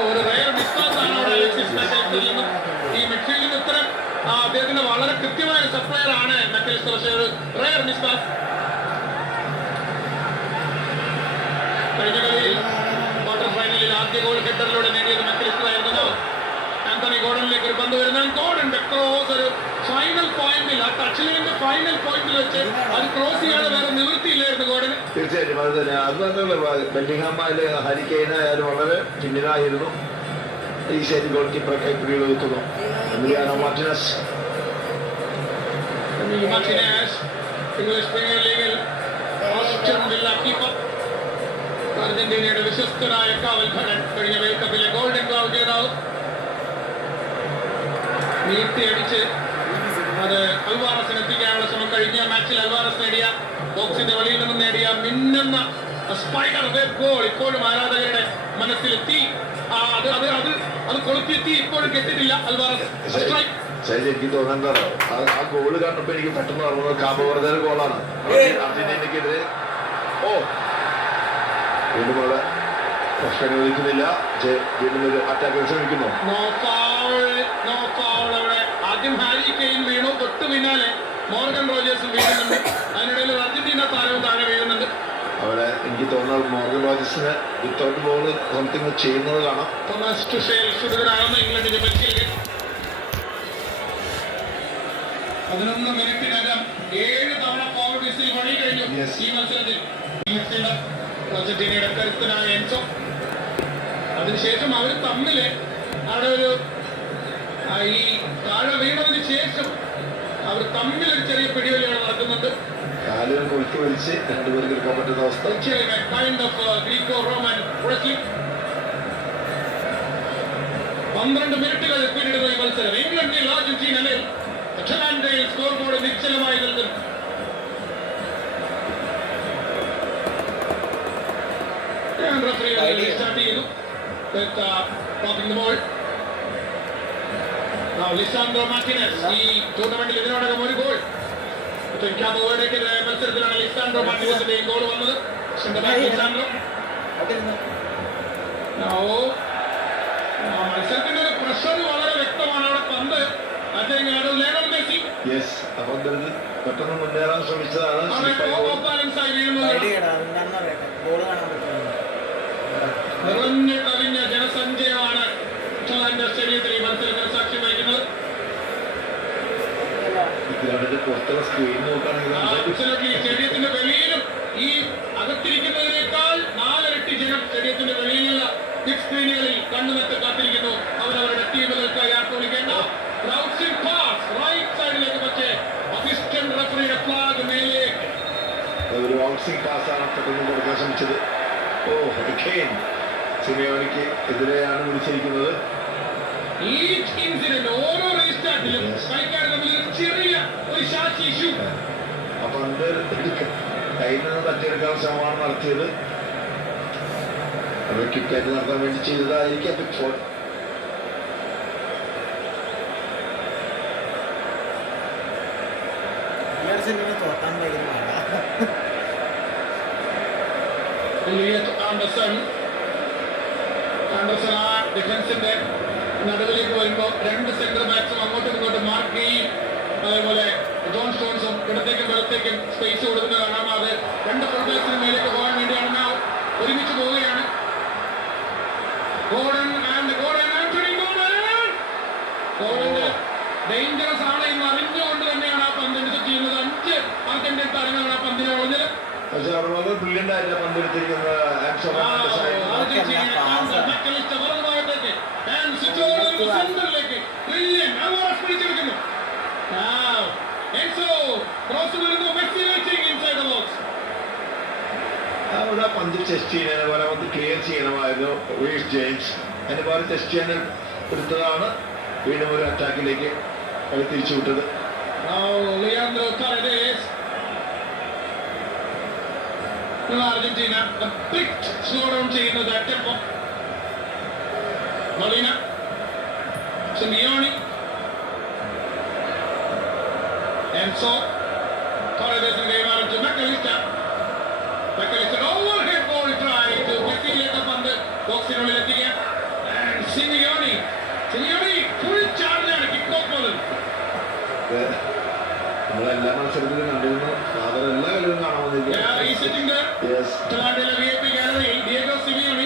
ഒരു റയർ മിസ്പാസ് ആണ് അവിടെ അലക്സിസ് മെക്കലിസ്റ്ററിൽ നിന്നും. ഈ മിഡ്ഫീൽഡിന് ഉത്തരം അദ്ദേഹത്തിന്റെ വളരെ കൃത്യമായ സപ്ലയർ ആണ് മെക്കലിസ്റ്റർ. പക്ഷേ ഒരു റയർ മിസ്പാസ്. കഴിഞ്ഞ കളിയിൽ ക്വാർട്ടർ ഫൈനലിൽ ആദ്യ ഗോൾ ഹെഡറിലൂടെ നേടിയത് മെക്കലിസ്റ്റർ ആയിരുന്നു. ആന്റണി ഗോർഡനിലേക്ക് ഒരു പന്ത് വരുന്ന ഗോർഡന്റെ ക്രോസ് ഒരു ഫൈനൽ പോയിന്റിൽ, ആ ടച്ച് ലൈനിന്റെ ഫൈനൽ പോയിന്റിൽ വെച്ച് അത് ക്രോസ് ചെയ്യാതെ വേറെ നിവൃത്തിയില്ലായിരുന്നു ഗോർഡന്. തീർച്ചയായിട്ടും അത് തന്നെ. അത് മാത്രമല്ല ബെല്ലിംഗ്ഹാം ആയാലും ഹാരി കെയ്ൻ ആയാലും വളരെ പിന്നിലായിരുന്നു. ഈ സൈഡ് ഗോൾ കീപ്പറെ കൈപ്പിടിയിൽ വെക്കുന്നു. Emiliano Martinez. ഇംഗ്ലീഷ് പ്രീമിയർ ലീഗിൽ ഓസ്ട്രൻ വില്ല കീപ്പർ, അർജന്റീനയുടെ വിശ്വസ്തനായ കാവൽഭടൻ, കഴിഞ്ഞ വേൾഡ് കപ്പിലെ ഗോൾഡൻ ഗ്ലൗ ജേതാവ്. നീട്ടിയടിച്ച് അത് അൽവാറസിന് എത്തിക്കാനുള്ള ശ്രമം. കഴിഞ്ഞ മാച്ചിൽ അൽവാറസ് നേടിയ, ബോക്സിന്റെ വെളിയിൽ നിന്നും നേടിയ മിന്നുന്ന സ്പൈഡർ വെബ് ഗോൾ ഇപ്പോഴും ആരാധകരുടെ മനസ്സിലെത്തി. അത് കൊളുത്തിയെത്തി. ഇപ്പോഴും കെട്ടിട്ടില്ല അൽവാറസ്. ശരി, എനിക്ക് തോന്നേണ്ടത് ആ ഗോള് കണ്ടപ്പോ എനിക്ക് പെട്ടെന്ന് പറഞ്ഞത് കാബോവർദ്ധയുടെ ഗോളാണ് അർജന്റീനക്കെതിരെ. ഓ, വീണ്ടും അവിടെ പ്രശ്നം അനുവദിക്കുന്നില്ല. വീണ്ടും ഒരു അറ്റാക്ക് ശ്രമിക്കുന്നു. ആദ്യം ഹാരി കെയ്ൻ വീണു, തൊട്ട് പിന്നാലെ മോർഗൻ റോജേഴ്സും വീഴുന്നുണ്ട്. അതിനിടയിൽ അർജന്റീന താരവും താഴെ വീഴുന്നുണ്ട്. അവിടെ എനിക്ക് തോന്നുന്നത് മോർഗൻ റോജേഴ്സിന് വിത്തൗട്ട് ബോൾ സംതിങ് ചെയ്യുന്നത് കാണാം. തോമസ് ടുഷേൽ ഷുഡുകനാകുന്ന ഇംഗ്ലണ്ടിന്റെ പരിശീലകൻ 11 മിനിറ്റിനകം 7 തവണ ഫോർവേഡ് വിസിൽ വഴി കഴിഞ്ഞു ഈ മത്സരത്തിൽ. അർജന്റീനയുടെ കരുത്തനായ എൻസോ. അതിനുശേഷം അവർ തമ്മില് അവിടെ ഒരു ഈ താഴെ വീണതിന് ശേഷം അവർ തമ്മിൽ ഒരു ചെറിയ പിടിവലിയാണ് നടക്കുന്നുണ്ട്. കാലുകൾ കൊളുത്തി വലിച്ച് രണ്ടുപേർക്ക് എടുക്കാൻ പറ്റുന്ന അവസ്ഥ. Kind of Greco Roman wrestling. 12 മിനിറ്റുകൾ പിന്നിടുന്ന ഈ മത്സരം ഇംഗ്ലണ്ടിൽ അർജന്റീനയിൽ അറ്റ്ലാന്റയിൽ സ്കോർ ബോർഡ് നിശ്ചലമായി നിൽക്കുന്നു. സ്റ്റാർട്ട് ചെയ്തു. ലിസാൻഡ്രോ മാർട്ടിനസ് ഈ ടൂർണമെന്റിൽ ഇതിനോടകം ഒരു ഗോൾ. മത്സരത്തിലാണ് ലിസാൻഡ്രോ മാർട്ടിനസിന്റെ ഗോൾ വന്നത്. മത്സരത്തിന്റെ ഒരു പ്രഷർ വളരെ വ്യക്തമാണ്. അവിടെ പന്ത് ലയണൽ മെസ്സി പെട്ടെന്ന് മുന്നേറാൻ ശ്രമിച്ചതാണ്. നിറഞ്ഞു കവിഞ്ഞ ജനസംഖ്യയാണ് സ്റ്റേഡിയത്തിൽ ഈ മത്സരത്തിന് സാക്ഷ്യം വഹിക്കുന്നത്. സ്റ്റേഡിയത്തിന്റെ വെളിയിലും ഈ അകത്തിരിക്കുന്നതിനേക്കാൾ 4 ഇരട്ടി ജനം സ്റ്റേഡിയത്തിന്റെ വെളിയിലുള്ള ബിഗ് സ്ക്രീനുകളിൽ കണ്ണുനട്ട് കാത്തിരിക്കുന്നു. അവരവരുടെ ടീമുകൾക്കായി ആക്രമിക്കേണ്ട റൈറ്റ് സൈഡിലേക്ക്. പക്ഷേ അസിസ്റ്റന്റ് റഫറിയുടെ ഫ്ലാഗ് മേലേക്ക് ഒരു ബൗൺസിംഗ് പാസ്സാണ് പെട്ടെന്ന് കൊടുക്കാൻ ശ്രമിച്ചത്. സിമിയോണിക്ക് എതിരെയാണ് വിളിച്ചിരിക്കുന്നത്. ഈ ഇൻസിഡന്റ് ഓരോ റീസ്റ്റാർട്ടിലും കളിക്കാർ തമ്മിൽ ചെറിയ ഒരു ഷാറ്റ് ഇഷ്യൂ. ആ പന്ത് കയ്യിൽ നിന്ന് തട്ടിയെടുക്കാൻ ശ്രമമാണ് നടത്തിയത്. അത് കിക്കായിട്ട് നടത്താൻ വേണ്ടി ചെയ്തതായിരിക്കും ബിഗ് ഫോൾ. ആൻഡർസൺ ആ ഡിഫൻസിന്റെ നടുവിലേക്ക് വരുമ്പോൾ 2 സെന്റർ ബാക്സും അങ്ങോട്ടും ഇങ്ങോട്ടും മാർക്ക് ചെയ്യും. അതേപോലെ ജോൺ സ്റ്റോൺസും ഇടത്തേക്കും വലത്തേക്കും സ്പേസ് കൊടുക്കുന്നത് കാണാം. അത് 2 ഫുൾ ബാക്സിന് മേലേക്ക് പോകാൻ വേണ്ടിയാണ് ഒരുമിച്ച് പോവുകയാണ്. ഡേഞ്ചറസ് ആണ് എന്ന് അറിഞ്ഞുകൊണ്ട് തന്നെയാണ് ആ പന്ത് ഇന്റർസെപ്റ്റ് ചെയ്യുന്നത്. 5 അർജന്റീൻ താരങ്ങളാണ് ആ പന്തിനെ വളഞ്ഞത്. പക്ഷെ അതുപോലെ ബ്രില്യന്റ് ആയിട്ടാണ് പന്തെടുത്തിരിക്കുന്നത്. അവിടെ പന്ത് ടെസ്റ്റ് ചെയ്യുന്നതിന് പോലെ പന്ത് ക്ലിയർ ചെയ്യണമായിരുന്നു റീസ് ജെയിംസ്. അതിന് പോലെ ടെസ്റ്റ് ചെയ്യാൻ എടുത്തതാണ്. വീണ്ടും ഒരു അറ്റാക്കിലേക്ക് കളി തിരിച്ചുവിട്ടത്. അർജന്റീന സ്ലോ ഡൗൺ ചെയ്യുന്നത് ടെമ്പോ. മൊളീന, സിമിയോണി, എൻസോ കോളേജിന് കൈമാറും. ഓവർഹെഡ് ബോൾ ട്രൈ ടു മെസ്സിയിലേക്ക് പന്ത് ബോക്സിനുള്ളിൽ എത്തിക്കുക. സിമിയോണി ഫുൾ ചാർജാണ് കിക്ക് ഓഫ് ബോൾ. നമ്മളെല്ലാ മത്സരത്തിലും കണ്ടിരുന്നു. സാധാരണ എല്ലാ കളിയും കാണാമെന്നില്ല.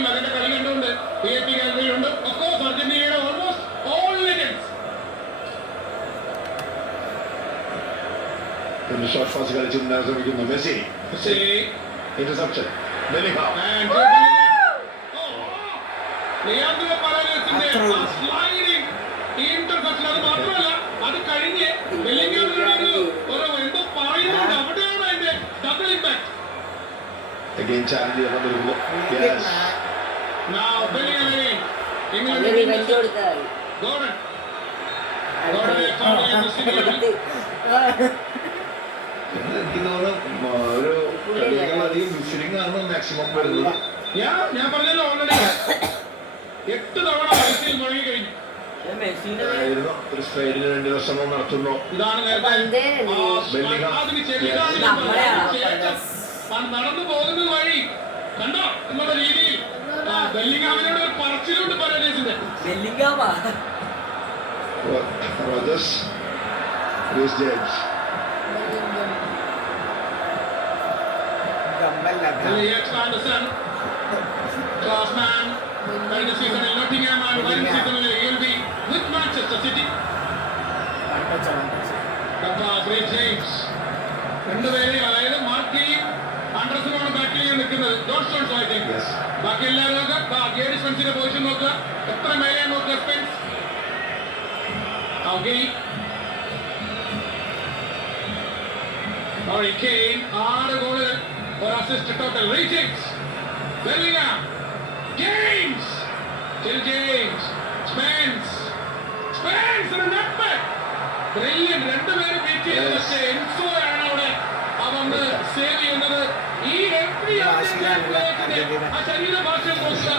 അതിന്റെ കളി കണ്ടുകൊണ്ട് VIP ഗാലറിയിലുണ്ട്. ഓഫ്കോഴ്സ് അർജന്റീനയുടെ almost all legends. Short pass കളിച്ച് മുന്നേറാൻ ശ്രമിക്കുന്നു മെസ്സി. ഇന്റർസെപ്ഷൻ. ഇന്റർസെപ്ഷൻ അത് മാത്രമല്ല, അത് കഴിഞ്ഞ് എന്തോ പറയുന്നുണ്ട്. അവിടെയാണ് അതിന്റെ ഡബിൾ ഇമ്പാക്ട്. Again challenge ചെയ്യാൻ വന്നിരുന്നു. Yes. Now Bellingham. England. Gordon. എനിക്ക് തോന്നുന്നു ഒരു കളികളധികം വിസിലിംഗ് ആണ് മാക്സിമം വരുന്നത്. ഞാൻ പറഞ്ഞല്ലോ ഓൾറെഡി 8 തവണ വിസിൽ മുഴങ്ങി കഴിഞ്ഞു. ഒരു സ്ട്രൈഡിന് വേണ്ടി ശ്രമം നടത്തുന്നു. ഇതാണ് നേരത്തെ നടന്നു പോകുന്നത് വഴി കണ്ടോ എന്നുള്ള രീതിയിൽ ബെല്ലിംഗാമിനോട് ഒരു പറച്ചിലുണ്ട് പരദേശിന്റെ. റോജേഴ്സ്, റീസ് ജെയിംസ്, ആൻഡർസൺ, ക്ലാസ്മാൻ കഴിഞ്ഞ സീസണിൽ നോട്ടിംഗ്ഹാമാണ്, വരുന്ന സീസണിൽ he'll be with Manchester City. Reece James രണ്ടുപേരെയും, അതായത് മാർക്കിയും ആൻഡർസണാണ് ബാക്കിൽ നിൽക്കുന്നത്. ജോൺസ്റ്റോൺസ് I think. ബാക്കി എല്ലാവരും നോക്കുക. ഗേരി സ്പെൻസിന്റെ പൊസിഷൻ നോക്കുക, എത്ര മേലെ നോക്കുക. സ്പെൻസ് Harry Kane 6 ഗോളുകൾ, 1 അസിസ്റ്റ് ടോട്ടൽ. റീജിങ്സ്, Bellingham, James, James, Spence and a nutmeg. Brilliant. രണ്ടുപേരും ബീറ്റ് ചെയ്തു. പക്ഷേ എൻസോയാണ് അവിടെ അവന്ന് സേവ് ചെയ്യുന്നത്. ഈ എവ്രി ആ ശരീരഭാഷ നോക്കുക.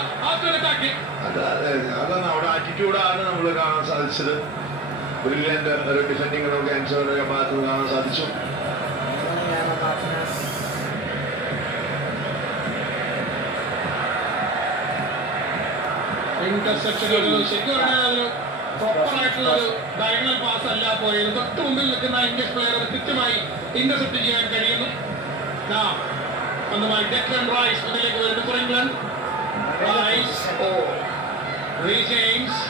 അതാണ് അവിടെ ആറ്റിറ്റ്യൂഡാണ് നമ്മൾ കാണാൻ സാധിച്ചത്. ബ്രില്യന്റ് ഒരു ഡിഫെൻഡിങ് നമുക്ക് എൻസോയുടെ ഭാഗത്ത് നിന്ന് കാണാൻ സാധിച്ചു. ഇന്റർസെപ്ഷൻ ശരിക്കും പറഞ്ഞാൽ പ്രോപ്പർ ആയിട്ടുള്ള ഒരു ഡയഗണൽ പാസ് അല്ല പോയത്. തൊട്ട് മുമ്പിൽ നിൽക്കുന്ന ഇംഗ്ലീഷ് പ്ലെയർ കൃത്യമായി ഇന്റർസെപ്റ്റ് ചെയ്യാൻ കഴിയുന്നു. സ്വന്തമായി ഡെക്ലൻ റൈസ് മുന്നിലേക്ക് വരുന്നു for England. Rice, Reece James,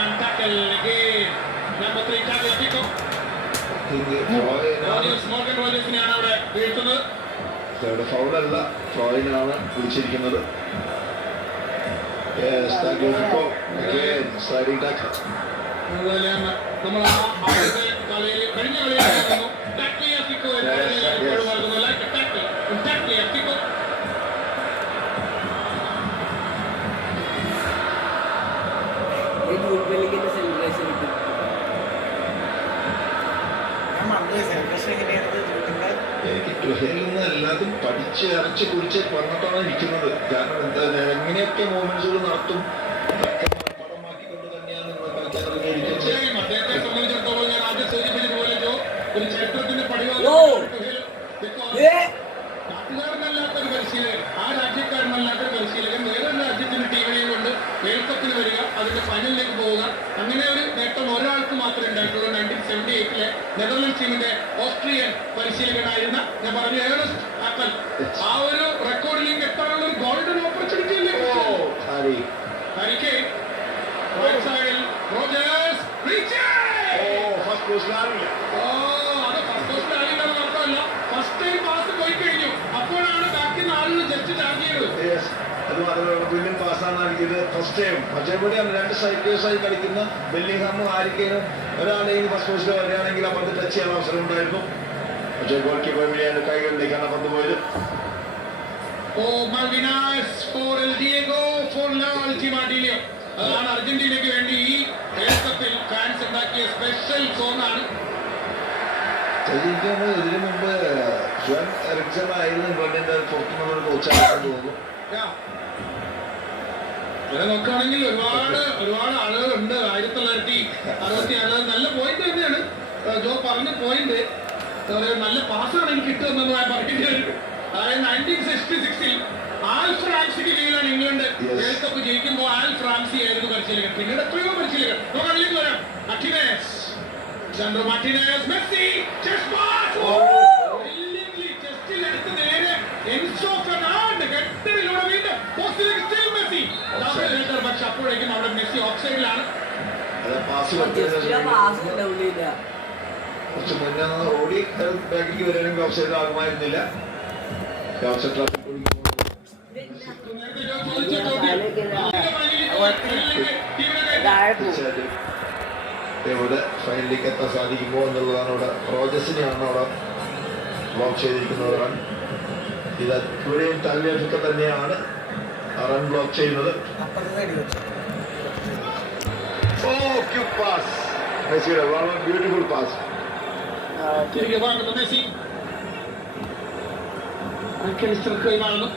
and tackle again. Number 3 tackle pick up. Morgan റോജേഴ്സിനെയാണ് അവിടെ വീഴ്ത്തുന്നത്. ഫൗളല്ല, ഫ്ലോയിനാണ് വിളിച്ചിരിക്കുന്നത്. നമ്മൾ കളിയിൽ കഴിഞ്ഞ കളിയായിരുന്നു എനിക്ക് ടുഹേലിൽ നിന്ന് എല്ലാതും പഠിച്ച് അരച്ച് കുടിച്ച് വന്നിട്ടാണ് ഇരിക്കുന്നത്. കാരണം എന്താ, എങ്ങനെയൊക്കെ മൂവ്മെന്റ്സുകൾ നടത്തും പടമാക്കിക്കൊണ്ട് തന്നെയാണ് നിങ്ങൾ കളിക്കാൻ ഇറങ്ങിയിരിക്കുന്നത്. അദ്ദേഹത്തെ സംബന്ധിച്ചിടത്തോളം ഞാൻ ആദ്യം സൂചിപ്പിച്ചതുപോലെ ഒരു ചരിത്രത്തിന്റെ പടിവാദം. നാട്ടുകാരനല്ലാത്തൊരു പരിശീലകൻ, ആ രാജ്യക്കാരനല്ലാത്തൊരു പരിശീലകൻ വേറൊരു രാജ്യത്തിന്റെ ടീമിനെയും കൊണ്ട് വേൾഡ് കപ്പിന് വരിക, അതിന്റെ ഫൈനലിലേക്ക് പോവുക, അങ്ങനെ ഒരു നേട്ടം ഒരാൾക്ക് മാത്രമേ ഉണ്ടായിട്ടുള്ളൂ. 1978 നെതർലൻഡ്സ് ടീമിന്റെ ഓസ്ട്രിയൻ പരിശീലകനായിരുന്ന ഞാൻ പറഞ്ഞ ഏണസ്റ്റ് ആപ്പൽ. ആ ഒരു റെക്കോർഡിലേക്ക് എത്താനുള്ള ഒരു ഗോൾഡൻ ഓപ്പർച്യൂണിറ്റി അല്ലേ ഹാരി കെയ്ൻ. റൈറ്റ് സൈഡിൽ റോജേഴ്സ്, ഫസ്റ്റ് പോസ്റ്റിലാറില്ല. അത് ഫസ്റ്റ് പോസ്റ്റിലാറില്ലെന്ന് മാത്രമല്ല, ഫസ്റ്റ് ടൈം പാസ് പോയി കഴിഞ്ഞു. അപ്പോഴാണ് ബാക്കി നാളിൽ ജസ്റ്റ് ചാർജ് ചെയ്തത്. അത് മാത്രമല്ല വില്യൻ പാസ്സാണ് ഇത് ഫസ്റ്റ് ടൈം. മറ്റേപടിയാണ് 2 സ്ട്രൈക്കേഴ്സായി കളിക്കുന്ന ബെല്ലിംഗ്ഹാമും ഹാരി കെയ്നും ഒരാളെയും ഫസ്റ്റ് പോസ്റ്റിൽ വരികയാണെങ്കിൽ ആ പന്ത് ടച്ച് ചെയ്യാൻ അവസരം ഉണ്ടായിരുന്നു. പക്ഷേ ഗോൾ കീപ്പർ വിളിയാൻ കൈകളിലേക്കാണ് പന്ത് പോയത്. അതാണ് അർജന്റീനയ്ക്ക് വേണ്ടി ഈ വേൾഡ് കപ്പിൽ ഫ്രാൻസ് ഉണ്ടാക്കിയ സ്പെഷ്യൽ സോങ് ആണ്. ഇതിനു മുമ്പ് ജ്വൻ എറിക്സൺ ആയിരുന്നു ഇംഗ്ലണ്ടിന്റെ പുറത്തുനിന്നൊരു കോച്ചാണെന്ന് തോന്നുന്നു. ഇവിടെ നോക്കുകയാണെങ്കിൽ ഒരുപാട് ആളുകളുണ്ട്. 1966 നല്ല പോയിന്റ് തന്നെയാണ് ജോ പറഞ്ഞ പോയിന്റ്. നല്ല പാസ്സാണ് എനിക്ക് കിട്ടുമെന്ന് ഞാൻ പറയേണ്ടി വരും. അതായത് 1966 ആൽ ഫ്രാൻസിക്ക് കീഴിലാണ് ഇംഗ്ലണ്ട് വേൾഡ് കപ്പ് ജയിക്കുമ്പോൾ ആൽ ഫ്രാൻസി ആയിരുന്നു പരിശീലകൻ. പിന്നീട് എത്രയോ പരിശീലകൻ നമുക്ക് അതിലേക്ക് വരാം. Martinez, Sandro Martinez, Messi, chest pass, ചെസ്റ്റിൽ എടുത്ത് നേരെ എൻസോ ഫെർണാണ്ടസ് ഹെഡറിലൂടെ വീണ്ടും പോസ്റ്റിലേക്ക് സ്റ്റിൽ മെസ്സി ഡബിൾ ഹെഡർ. പക്ഷെ അപ്പോഴേക്കും അവിടെ മെസ്സി ഓഫ്സൈഡിലാണ്. കുറച്ച് മുന്നേ ഓടി ബാക്കിലേക്ക് വരികയാണെങ്കിൽ ഓഫ്സൈഡ് ആകുമായിരുന്നില്ല. ഇവിടെ ഫൈനലിലേക്ക് എത്താൻ സാധിക്കുമോ എന്നുള്ളതാണ്. അവിടെ റോജേഴ്സിനെയാണ് അവിടെ ബ്ലോക്ക് ചെയ്തിരിക്കുന്നത് റൺ. ഇത് ഇവിടെയും തല്ലിയൊക്കെ തന്നെയാണ് റൺ ബ്ലോക്ക് ചെയ്യുന്നത്. Beautiful pass. തിരികെ വാങ്ങുന്നു മെസ്സി. കൈമാറുന്നു.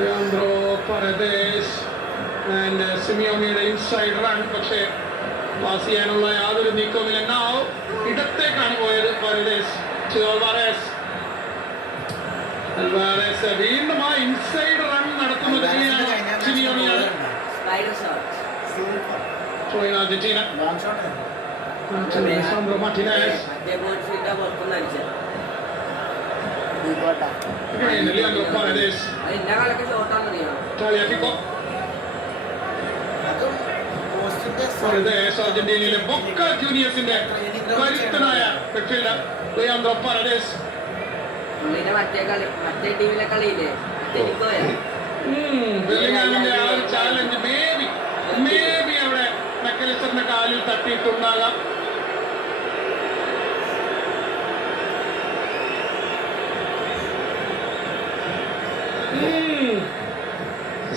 Leandro Paredes and Simeoneയുടെ ഇൻസൈഡ് റൺ, പക്ഷേ പാസ് ചെയ്യാനുള്ള യാതൊരു നീക്കവുമില്ല. now ഇടത്തേക്കാണ് പോയത് പാരഡൈസ് to Alvarez. Alvarez വീണ്ടും ആ ഇൻസൈഡ് റൺ നടത്തുന്നത് സിമിയോണിയാണ്. Throwing Argentina. Lisandro Martinez. Again, Leandro Paredes. Tagliafico. Paredes അർജന്റീനയിലെ ബൊക്ക ജൂനിയേഴ്സിന്റെ കരുത്തനായ മിഡ്ഫീൽഡർ ലിയാൻഡ്രോ പാരഡൈസ്. ബെല്ലിംഗ്ഹാമിന്റെ ആ ഒരു ചാലഞ്ച് മേബി അവിടെ മെക്കലിസ്റ്ററിന്റെ കാലിൽ തട്ടിയിട്ടുണ്ടാകാം.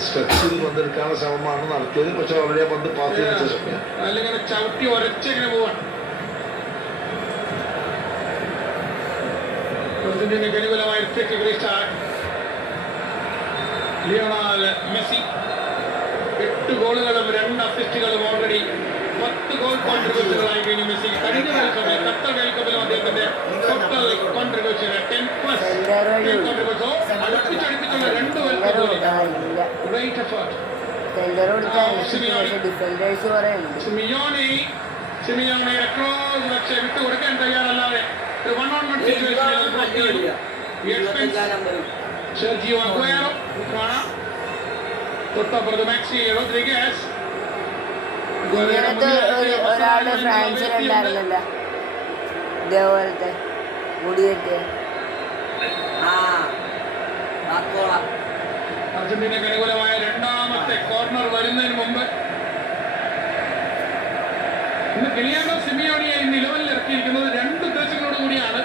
സ്ട്രെച്ചിൽ പന്തെടുക്കാനുള്ള ശ്രമമാണ് നടത്തിയത്, പക്ഷെ വളരെ പന്ത് പാസ് ചെയ്ത ശേഷം അതിലിങ്ങനെ ചവിട്ടി ഒരച്ചിങ്ങനെ പോവാണ്. അർജന്റീനയ്ക്ക് അനുകൂലമായ ലിയോണൽ മെസ്സി 8 ഗോളുകളും 2 അസിസ്റ്റുകളും ഓൾറെഡി 10 ഗോൾ കോൺട്രിബ്യൂഷനുകളായി കഴിഞ്ഞു മെസ്സി. കഴിഞ്ഞ വേൾഡ് ഖത്തർ വേൾഡ് കപ്പിലും അദ്ദേഹത്തിന്റെ ടോട്ടൽ കോൺട്രിബ്യൂഷൻ 10+ അടുപ്പിച്ചടുപ്പിച്ചുള്ള 2 വേൾഡ് കപ്പുകൾ. Great effort. സിമിയോണിയുടെ ക്രോസ് പക്ഷേ വിട്ടു കൊടുക്കാൻ തയ്യാറല്ലാതെ ഒരു 1-on-1 സിറ്റുവേഷനിൽ സെർജിയോ അഗ്വേറോ കാണാം. തൊട്ടപ്പുറത്ത് മാക്സി റോഡ്രിഗസ്. ഒരാള് ഫ്രാൻസിലുണ്ടായിരുന്നല്ലോ ഇതേപോലത്തെ മുടിയൊക്കെ. അർജന്റീനയ്ക്ക് അനുകൂലമായ രണ്ടാമത്തെ കോർണർ വരുന്നതിന് മുമ്പ് ഇന്ന് ഗിലിയാനോ സിമിയോണിയെ നിലവിൽ ഇറക്കിയിരിക്കുന്നത് 2 ഉദ്ദേശങ്ങളോട് കൂടിയാണ്.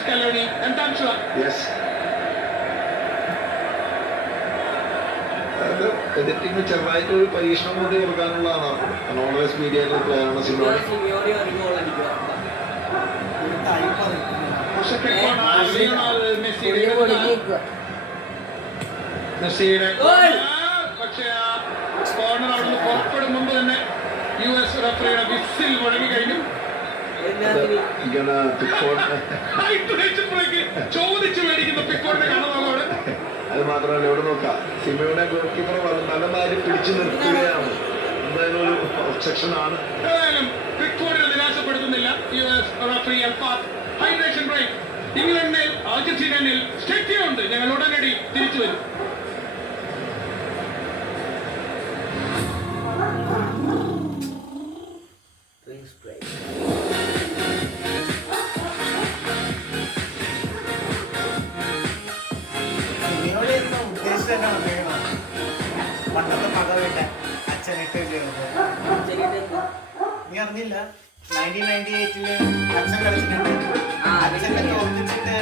സ്കലോണി എന്താണ് എഡിറ്റിംഗ് ചെറുതായിട്ട് ഒരു പരീക്ഷണം കൂടി കൊടുക്കാനുള്ളതാണ്. ഓൾവേസ് മീഡിയയിലെ പ്ലെയറാണ് സിമിയോണി. പക്ഷേ ആ കോർണർ അവിടെ നിന്ന് പുറപ്പെടും മുമ്പ് തന്നെ US റഫറിയുടെ വിസിൽ മുഴങ്ങി കഴിഞ്ഞു. ചോദിച്ചു മേടിക്കുന്ന പിക്കോടിനെ കാണുന്നതോടെ അത് മാത്രമല്ല ഇവിടെ നോക്കാം, സിമിയോനെ ഗോൾ കീപ്പർ നല്ലമാതിരി പിടിച്ചു നിർത്തുകയാണ്. എന്തായാലും ഒരു ഒബ്സെക്ഷൻ ആണ്. ഏതായാലും പിക്കോടിനെ നിരാശപ്പെടുത്തുന്നില്ല US referee Elfath. Hydration break. ഇംഗ്ലണ്ടിൽ അർജന്റീനയിൽ സ്റ്റേറ്റിയുണ്ട്. ഞങ്ങൾ ഉടനടി തിരിച്ചു വരും. പണ്ടത്തെ പക വേണ്ട അച്ഛനിട്ട് നീ അറിഞ്ഞില്ല? 1998 അച്ഛൻ കളിച്ചിട്ടുണ്ട്. അച്ഛനെ തോൽപ്പിച്ചിട്ട്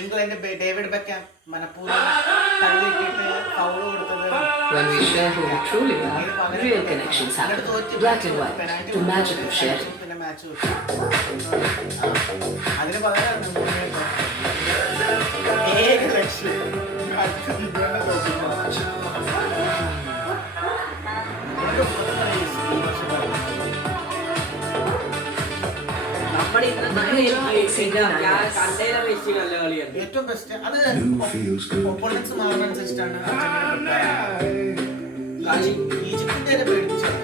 ഇംഗ്ലണ്ട് ഡേവിഡ് ബെക്കാം മനപ്പൂർവ്വം തള്ളിയിട്ടിട്ട് ഫൗൾ കൊടുത്തത്. When we share who we truly are, real connections happen. Black and white, the magic of sharing. പിന്നെ മാച്ച് അതിന് പകരം ഏക ലക്ഷ്യം ഏറ്റവും ബെസ്റ്റ്. അത് ഓപ്പോണൻസ് മാറുന്നതനുസരിച്ചിട്ടാണ് ഈജിപ്തിന്റെ പേടിപ്പിച്ചത്.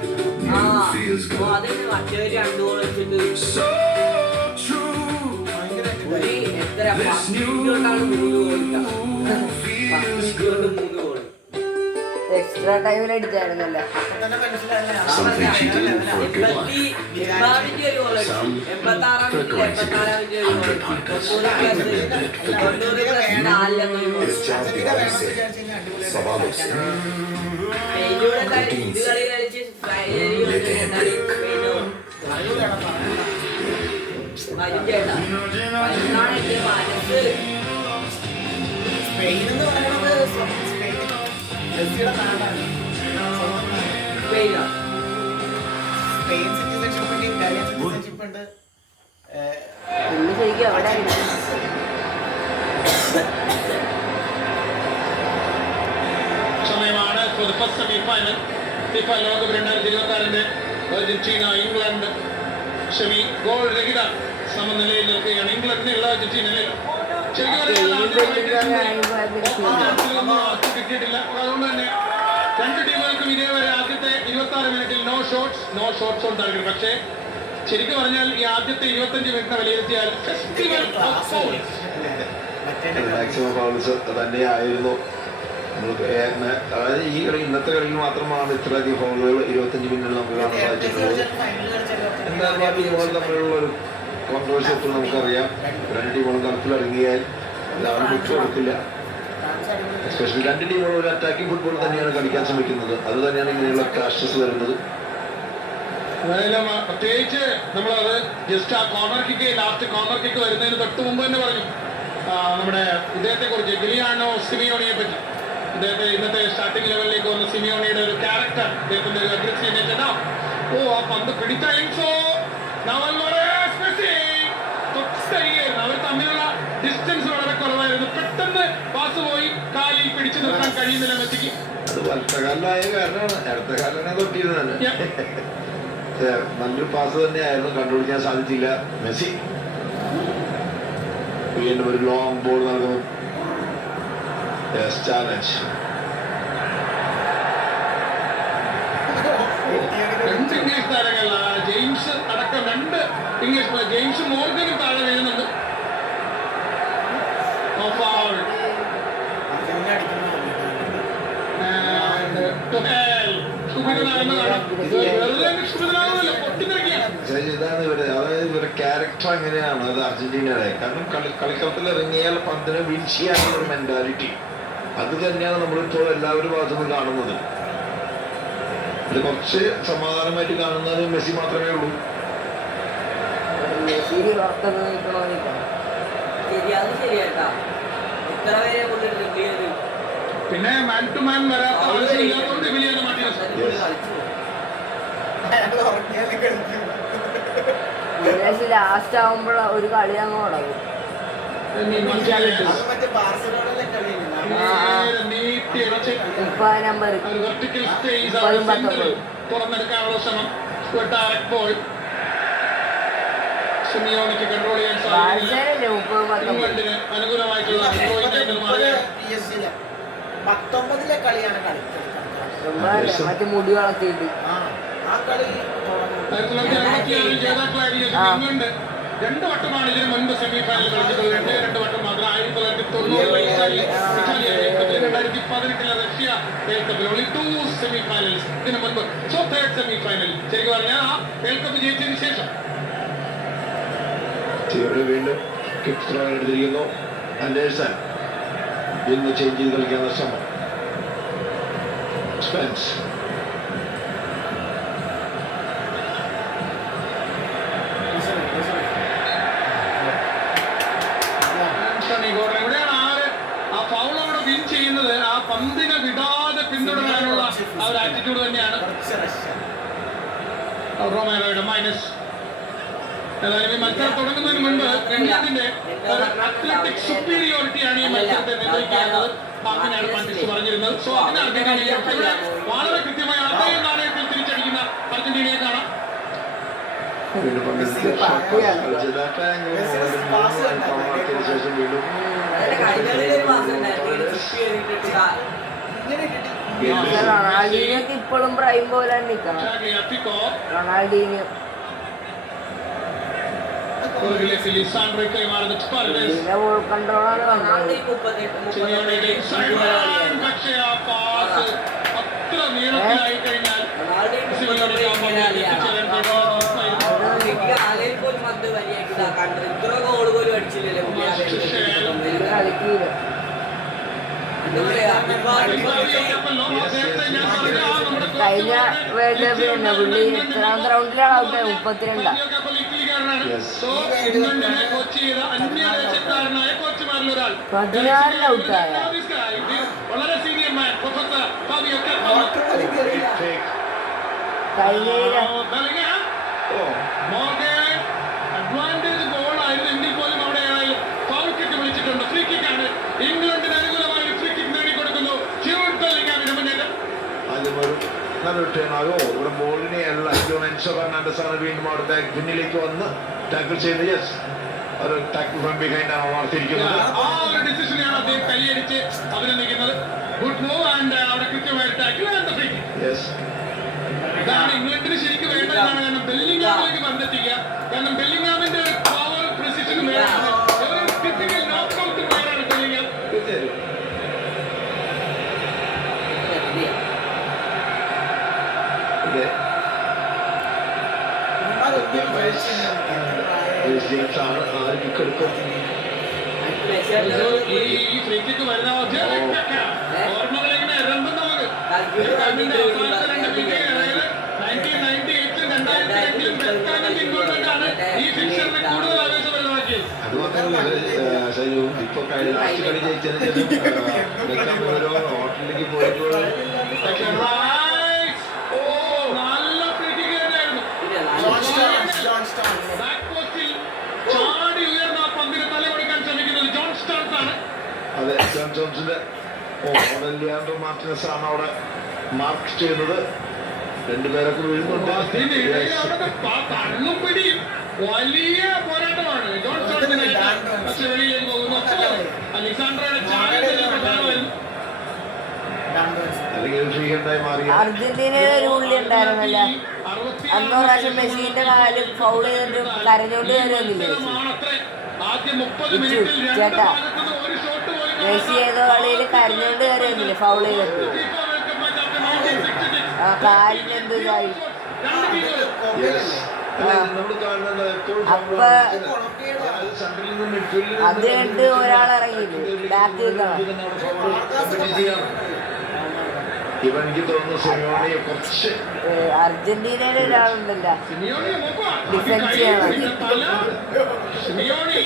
എക്സ്ട്രാ ടൈമിൽ അടിച്ചായിരുന്നല്ലോ. അപ്പൊ തന്നെ മനസ്സിലായില്ല. സ്പെയിൻ എന്ന് പറയുന്നത് മെസ്സിയുടെ നാടാണ്. സ്പെയിൻ സിറ്റിസൺഷിപ്പ് ഉണ്ട്, ഇറ്റാലിയൻ സിറ്റിസൺഷിപ്പ് ഉണ്ട്. ശരിക്കും അവിടെ ഫസ്റ്റ് സെമി ഫൈനൽ ഫിഫ ലോകകപ്പ് 2026 അർജന്റീന ഇംഗ്ലണ്ട് സെമി ഗോൾ രഹിത സമനിലയിൽ നിൽക്കുകയാണ്. ഇംഗ്ലണ്ടിനുള്ള അർജന്റീനയിൽ കിട്ടിയിട്ടില്ല. അതുകൊണ്ട് തന്നെ രണ്ട് ടീമുകൾക്കും ഇതേവരെ ആദ്യത്തെ 26 മിനിറ്റിൽ നോ ഷോട്ട്സ് ഓൺ ടാർഗറ്റ്. പക്ഷേ ശരിക്കും പറഞ്ഞാൽ ഈ ആദ്യത്തെ 25 മിനിറ്റിനെ വിലയിരുത്തിയാൽ festival of fouls maximum fouls തന്നെയായിരുന്നു. അതായത് ഈ കളി ഇന്നത്തെ കളിയിൽ മാത്രമാണ് ഇത്രയധികം ഫൗളുകൾ 25 മിനിറ്റിൽ നമുക്ക് കാണാൻ സാധിച്ചിട്ടുള്ളത്. എന്തായാലും ആ ടീമുകൾ തമ്മിലുള്ള ഒരു കോൺട്രവേഴ്സി എപ്പോഴും നമുക്കറിയാം. രണ്ട് ടീമുകളും കളത്തിലിറങ്ങിയാൽ എല്ലാവരും വിട്ടുകൊടുക്കില്ല. എസ്പെഷ്യലി രണ്ട് ടീമുകളും ഒരു അറ്റാക്കിംഗ് ഫുട്ബോൾ തന്നെയാണ് കളിക്കാൻ ശ്രമിക്കുന്നത്. അത് തന്നെയാണ് ഇങ്ങനെയുള്ള ക്ലാഷസ് വരുന്നത്. പ്രത്യേകിച്ച് നമ്മളത് ജസ്റ്റ് ആ ലാസ്റ്റ് കോർണർ കിക്ക് വരുന്നതിന് തൊട്ട് മുമ്പ് തന്നെ പറഞ്ഞു നമ്മുടെ ഇദ്ദേഹത്തെ കുറിച്ച് ഗിലിയാനോ സിമിയോണിയെ പറ്റി. ഇദ്ദേഹത്തെ ഇന്നത്തെ സ്റ്റാർട്ടിംഗ് ലെവലിലേക്ക് വന്ന സിമിയോണിയുടെ ഒരു ക്യാരക്ടർ, ഇദ്ദേഹത്തിന്റെ ഒരു അഗ്രസീവ്നെസ്. ആ പന്ത് പിടിച്ചായിരുന്നു. അവർ തമ്മിലുള്ള ഡിസ്റ്റൻസ് വളരെ കുറവായിരുന്നു. പെട്ടെന്ന് പാസ് പോയി കാലിൽ പിടിച്ചു നിർത്താൻ കഴിയുന്നില്ല മെസ്സിക്ക്. അത് വലത്തകാലിലായ കാരണമാണ്. ഇടത്തകാലിനെ തൊട്ടിരുന്നത് നല്ലൊരു പാസ് തന്നെയായിരുന്നു, കണ്ടുപിടിക്കാൻ സാധിച്ചില്ല മെസ്സി. വീണ്ടും ഒരു ലോങ് ബോൾ നൽകുന്നു. ചാലഞ്ച്. രണ്ട് ഇംഗ്ലീഷ് താരങ്ങൾ ജെയിംസ് അടക്കം രണ്ട് ഇംഗ്ലീഷ് ജെയിംസ് മോർഗനും താഴെ വീഴുന്നുണ്ട്. ഇതാണ് ഇവര്, അതായത് ഇവരുടെ ക്യാരക്ടർ അങ്ങനെയാണ്. അത് അർജന്റീനയുടെ കാരണം കളിക്കളത്തിൽ ഇറങ്ങിയാൽ പന്തിനെ വിൻ ചെയ്യാനുള്ള ഒരു മെന്റാലിറ്റി അത് തന്നെയാണ് നമ്മളിപ്പോൾ എല്ലാവരും ഭാഗത്തുനിന്ന് കാണുന്നത്. ഇത് കുറച്ച് സമാധാനമായിട്ട് കാണുന്നത് മെസ്സി മാത്രമേ ഉള്ളൂ. പിന്നെ മാൻ ടു മാൻ വരാത്ത ആവശ്യമില്ലാത്തതുകൊണ്ട് എമിലിയാനോ മാർട്ടിനസ് ലാസ്റ്റ് ആവുമ്പോൾ ഒരു കളി അങ്ങ് തുടങ്ങും. തുറന്നെടുക്കാനുള്ള ശ്രമം. സിമിയോണിക്ക് കൺട്രോൾ ചെയ്യാൻ സാധിക്കില്ല. ഇംഗ്ലണ്ടിന് അനുകൂലമായിട്ടുള്ള 19 കളിയാണ് മറ്റേ മുടി വളർത്തിയിട്ട് ആ കളി 1966 ജേതാക്കളായിരിക്കും ഇംഗ്ലണ്ട്. 2 വട്ടമാണ് ഇതിന് മുൻപ് സെമി ഫൈനൽ കളിച്ചിട്ടുള്ളത്. 2 വട്ടം മാത്രം. 1990 2018 റഷ്യ വേൾഡ് കപ്പിൽ ഓൺലി 2 സെമി ഫൈനൽസ് ഇതിന് മുൻപ്. സോ തേർഡ് സെമി ഫൈനൽ ശരിക്കും പറഞ്ഞാൽ ആ വേൾഡ് കപ്പ് ജയിച്ചതിന് ശേഷം. വീണ്ടും കിക്ക് ത്രോ എടുത്തിരിക്കുന്നു. ആൻഡേഴ്സൺ ഇന്ന് ചേഞ്ച് ചെയ്ത് കളിക്കാനുള്ള ശ്രമം. സ്പെൻസ് ഇവിടെയാണ് ആ ഫൗൾ അവിടെ വിൻ ചെയ്യുന്നത്. ആ പന്തിനെ വിടാതെ പിന്തുടരാനുള്ള ആ ഒരു ആറ്റിറ്റ്യൂഡ് തന്നെയാണ് റൊമേറോയുടെ മൈനസ്. ഏതായാലും ഈ മത്സരം തുടങ്ങുന്നതിന് മുൻപ് ഇംഗ്ലണ്ടിന്റെ ഒരു അത്ലറ്റിക് സുപ്പീരിയോറിറ്റിയാണ് ഈ മത്സരത്തെ നിർവഹിക്കുന്നത്. അങ്ങനെയാണ് പണ്ഡിറ്റ് പറഞ്ഞിരുന്നത്. സോ അതിന് അർജന്റീനയെ വളരെ കൃത്യമായി അതേ നാണയത്തിൽ തിരിച്ചടിക്കുന്ന അർജന്റീനയെ കാണാം. ശേഷം വീണ്ടും റൊണാൾഡീനൊക്കെ ഇപ്പോഴും പ്രൈം പോലെ നിൽക്കണം. റൊണാൾഡീനോ ബോൾ കൺട്രോളാണ് അത്ര നീളത്തിലായി കഴിഞ്ഞാൽ കളിക്കൂല. കഴിഞ്ഞ വേൾഡ് കപ്പിൽ തന്നെ പുള്ളി എത്രാമത്തെ റൗണ്ടിലാണ് ഔട്ട്? 32. ഔട്ടായ അഡ്വാൻറ്റേജ് ഗോൾ ആയിരുന്നു എങ്കിൽ പോലും അവിടെ ഫൗൾ കിക്ക് വിളിച്ചിട്ടുണ്ട്. ഫ്രീ കിക്കാണ്. ഇംഗ്ലണ്ടിന് അനുകൂലമായ ഒരു ഫ്രീ കിക്ക് നേടിക്കൊടുക്കുന്നു. ജൂഡ് ബെല്ലിംഗാമിന്റെ മുന്നേറ്റം. എന്തായാലും നല്ലൊരു ടേണാകോ ഇവിടെ ബോളിനെ അല്ല എൻസോ ഫെർണാണ്ടസ് ആണ് വീണ്ടും അവിടെ ബാക്ക് പിന്നിലേക്ക് വന്ന് ടാക്കിൾ ചെയ്ത് യെസ് ഒരു ടാക്കിൾ ഫ്രം ബിഹൈൻഡ് ആണ് വാർത്തിരിക്കുന്നത്. ആ ഒരു ഡിസിഷനെയാണ് അദ്ദേഹം കൈയടിച്ച് അഭിനന്ദിക്കുന്നത്. ഗുഡ് മൂവ് ആൻഡ് അവിടെ കൃത്യമായ tackle and free kick. Yes ഇതാണ് ഇംഗ്ലണ്ടിന് ശരിക്കും വേണ്ടതാണ്. കാരണം ബെല്ലിംഗാമിലേക്ക് ബന്ധത്തിക്കുക. കാരണം ബെല്ലിംഗാമിന്റെ പവർ പ്രിസിഷനും വേണം. ഒരു ടിപ്പിക്കൽ നോക്കൌട്ട് പ്ലെയറാണ് ബെല്ലിംഗാം. ജെയിംസാണ് ആര് കിക്ക് എടുക്കും. ഈ ഫ്രീ കിക്ക് വരുന്ന ഓർമ്മകളിങ്ങനെ ഇറങ്ങും നമുക്ക്. അവസാനത്തെ രണ്ട് വിക്കറ്റ് അതായത് 1998 2002 വെസ്റ്റാമിന്റെ ഇൻവോൾവ്മെന്റാണ് ഈ ഫിക്സറിനെ കൂടുതൽ ആവേശപരമാക്കിയത്. ഇപ്പൊ ലാസ്റ്റ് കളി ജയിച്ചതിന് ശേഷം ഓരോ ഹോട്ടലിലേക്ക് പോയപ്പോൾ നല്ല ഫ്രീ കിക്ക് തന്നെയായിരുന്നു. ബാക്ക് പോസ്റ്റിൽ ചാടി ഉയർന്ന പന്തിന് തല കൊടുക്കാൻ ശ്രമിക്കുന്നത് ജോൺ സ്റ്റോൺസ് ആണ്. അതെ, ജോൺ ജോൺസിന്റെ ലിയാൻഡ്രോ മാർട്ടിനസ് ആണ് അവിടെ മാർക്ക് ചെയ്യുന്നത്. രണ്ടുപേരൊക്കെ വീഴുന്നുണ്ട്. കണ്ണും പിടിയും വലിയ പോരാട്ടമാണ് ജോൺ സ്റ്റോൺസിനായിട്ട്. പക്ഷെ വെളിയിലേക്ക് പോകുന്നു. അലക്സാണ്ടറുടെ ചാടിയായിരുന്നു. അർജന്റീനയുടെ ഒരു ഉള്ളി ഉണ്ടായിരുന്നല്ലോ. അന്നോ പ്രാവശ്യം മെസ്സിന്റെ കാല് ഫൗൾ ചെയ്തിട്ട് കരഞ്ഞോണ്ട് കയറിയൊന്നില്ലേ ചേട്ടാ? മെസ്സി ഏതോ കളിയിൽ കരഞ്ഞോണ്ട് കയറിയൊന്നില്ലേ ഫൗൾ ചെയ്തിട്ട്? ആ കാലിന് എന്ത് ഇതായി. അപ്പൊ അത് കണ്ട് ഒരാളിറങ്ങിയില്ലേ ബാക്ക് എനിക്ക് തോന്നുന്നു സിമിയോണിയെ കുറച്ച് അർജന്റീനയുടെ ഒരാളുണ്ടല്ലോ ഡിഫെൻസ് ചെയ്യണം. സിമിയോണി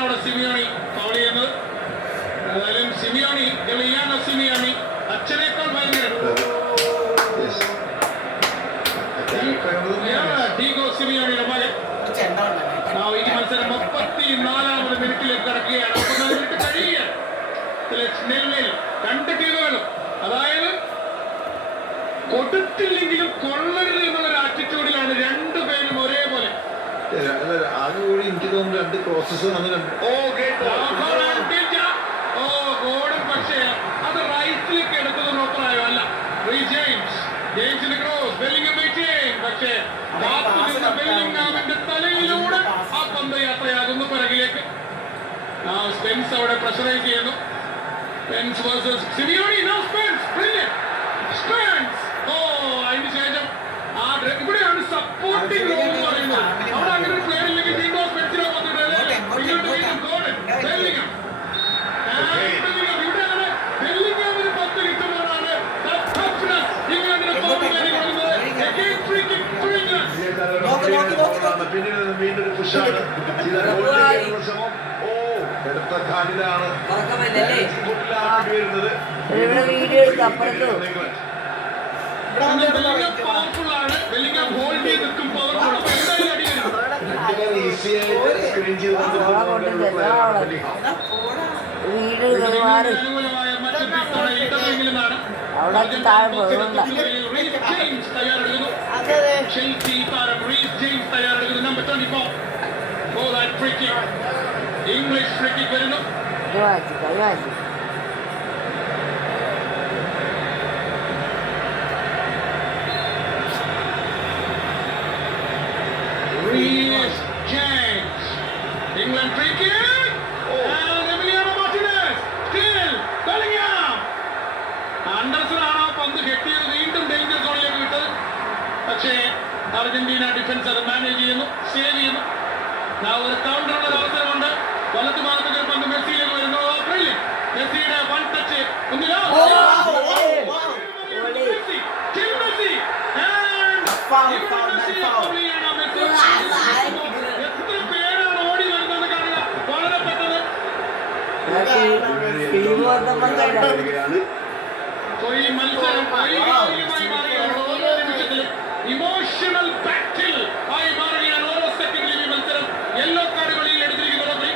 അവിടെ സിമിയോണി ഫൗൾ ചെയ്യുന്നത്. സിമിയോണി സിമിയോണി അച്ഛനേക്കാൾ ഭയങ്കര ഡീഗോ സിമിയോണിയുടെ മകൻ. ഈ മത്സരം 34ാമത് മിനിറ്റിലേക്ക് കടക്കുകയാണ്. 34 മിനിറ്റ് കഴിയുകയാണ്. രണ്ട് ടീമുകളും അതായത് കൊടുത്തില്ലെങ്കിലും കൊള്ളരുത് എന്നുള്ളൊരു ആറ്റിറ്റ്യൂഡിലാണ് രണ്ടുപേരും ഒരേപോലെ. അതുകൂടി എനിക്ക് തോന്നുന്നു രണ്ട് പ്രോസസ് ഗോഡൻ പക്ഷേ അത് റൈറ്റിലേക്ക് എടുത്തത് പ്രോപ്പറായോ അല്ല. ജെയിംസിന്റെ ക്രോസ് ബെല്ലിംഗം വെയിറ്റിംഗ്. പക്ഷേ ബെല്ലിംഗാമിന്റെ തലയിലൂടെ ആ പന്ത് യാത്രയാകുന്നു പിറകിലേക്ക്. സ്പെൻസ് അവിടെ പ്രഷറൈസ് ചെയ്യുന്നു. Spence versus Simeone. Now Spence, brilliant. Spence. അതിന് ശേഷം ഇവിടെയാണ് സപ്പോർട്ടിംഗ് റോൾ എന്ന് പറയുന്നത്. അവിടെ അങ്ങനെ ഒരു പ്ലെയർ ഇല്ലെങ്കിൽ വീണ്ടും സ്പെൻസിനെ വന്നിട്ടല്ലേ ഇങ്ങോട്ട് വീണ്ടും ഗോഡൻ ബെല്ലിംഗം. ഇവിടെ അങ്ങനെ ബെല്ലിംഗാമിന് പന്ത് കിട്ടുമ്പോഴാണ് ഇംഗ്ലണ്ടിന്റെ പവറിലേക്ക് വരുന്നത്. പിന്നീട് വീണ്ടും ഒരു പുഷാണ് എടുത്ത കാലിലാണ് വരുന്നത്. വീഡിയോ എടുത്ത് അപ്പുറത്ത് വീഡിയോ മാറി അവിടെ താഴെ പോകണ്ട. ഇംഗ്ലീഷ് ഫ്രീ കിക്ക് വരുന്നു. England free kick. And Emiliano Martinez. Still Bellingham. Anderson ആണ് പന്ത് കെട്ടിയത്. വീണ്ടും ഡേഞ്ചർ സോണിലേക്ക് വിട്ടത്. പക്ഷേ അർജന്റീന ഡിഫൻസ് അത് മാനേജ് ചെയ്യുന്നു, സേവ് ചെയ്യുന്നു. ഒരു കൗണ്ടറുള്ള ഒരു അവസരമുണ്ട്. വലത്ത് ഭാഗത്തേക്ക് പന്ത് മെസ്സിയിലേക്ക് വരുന്നു. മെസ്സിയുടെ വൺ ടച്ച് എത്ര പേരാണ് ഓടി വരുന്നത് കാണുക. വളരെ പെട്ടെന്ന് ഈ മത്സരം വൈകാരികമായി മാറുകയാണ്. ഓരോ നിമിഷത്തിലും ഇമോഷണൽ ബാറ്റിൽ ആയി മാറുകയാണ് ഓരോ സെക്കൻഡിലും ഈ മത്സരം. യെല്ലോ കാർഡ് കളിയിൽ എടുത്തിരിക്കുന്നത്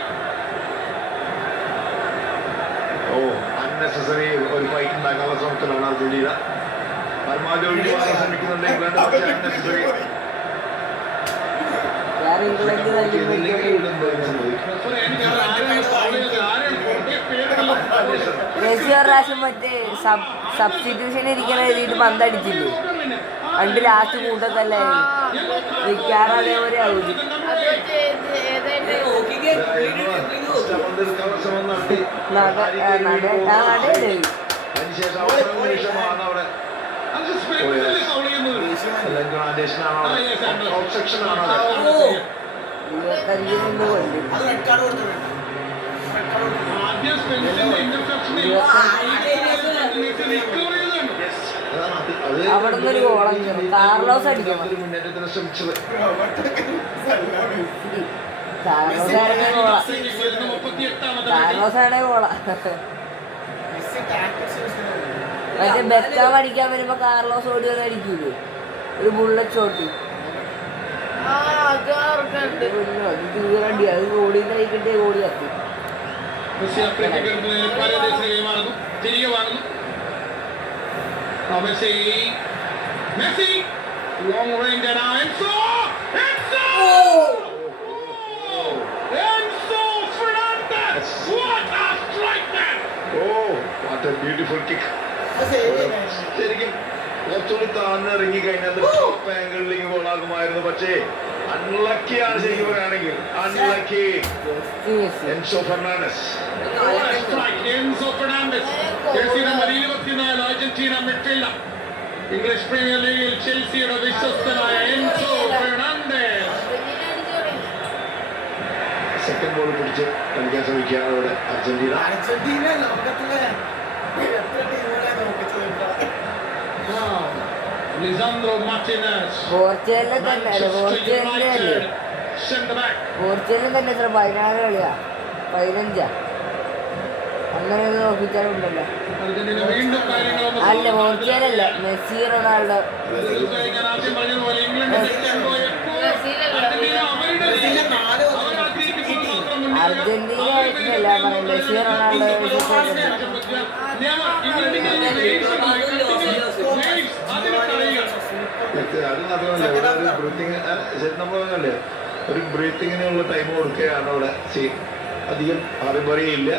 അൺനെസസറി ഒരു ഫൈറ്റ് ഉണ്ടാക്കാനുള്ള ശ്രമത്തിലാണ് ശ്രമിക്കുകയാണ് അർജന്റീന. പരമാവധി ഒഴിവാക്കാൻ ശ്രമിക്കുന്നുണ്ട് ഇംഗ്ലണ്ട്. പക്ഷേ മെസ്സി ഒരു പ്രാവശ്യം മറ്റേ സബ്സ്റ്റിറ്റ്യൂഷൻ ഇരിക്കണ എഴുതിയിട്ട് പന്തടിച്ചില്ലേ, പണ്ട് ലാസ്റ്റ് കൂട്ടത്തല്ലേ വിൽക്കാറ് അതേപോലെ ആവും. അവിടെ നിന്നൊരു ഗോളം കാർലോസ് അടിക്കണം. കാർലോസാണ് ഗോള. മറ്റേ ബെക്കാം അടിക്കാൻ വരുമ്പോ കാർലോസ് ഓടി വന്ന് അടിക്കൂലേ ഒരു ബുള്ളറ്റ് ഷോട്ട്. അത് തീരണ്ടി അത് ഓടി കഴിക്കട്ടെ ഓടി കത്തി. Long range and Enzo! Enzo Fernandez! What a strike man! Oh, what a beautiful kick! ശരിക്കും കുറച്ചുകൂടി താന്നിറങ്ങി കഴിഞ്ഞാൽ ടോപ്പ് ആംഗിളിലേക്ക് ഗോളാകുമായിരുന്നു. പക്ഷേ അൺലക്കിയാണ് ശരിക്കും പറയുകയാണെങ്കിൽ. Unlucky Enzo Fernandez. Enzo Fernandez. Jersey number 24 Argentina midfielder. English Premier ലീഗിൽ ചെൽസിയുടെ വിശ്വസ്തനായ എൻസോ ഫെർണാണ്ടസ്. സെക്കൻഡ് ബോൾ പിടിച്ച് കളിക്കാൻ ശ്രമിക്കുകയാണ് ഇവിടെ അർജന്റീന. Lisandro Martinez. പോർച്ചുഗലിൽ തന്നെ എത്ര 14 കളിയാ 15 അങ്ങനെ നോക്കിച്ചാലുണ്ടല്ലോ. അല്ല പോർച്ചുഗലല്ല, മെസ്സി റൊണാൾഡോ. അർജന്റീന ആയിട്ടില്ല പറയുന്നത്, മെസ്സി റൊണാൾഡോ. അത് മാത്രമല്ല ഇവിടെ ഒരു ബ്രീത്തിങ് നമ്മളല്ലേ ഒരു ബ്രീത്തിങ്ങിനുള്ള ടൈം കൊടുക്കുകയാണ് ഇവിടെ. അധികം അറിമറിയില്ല.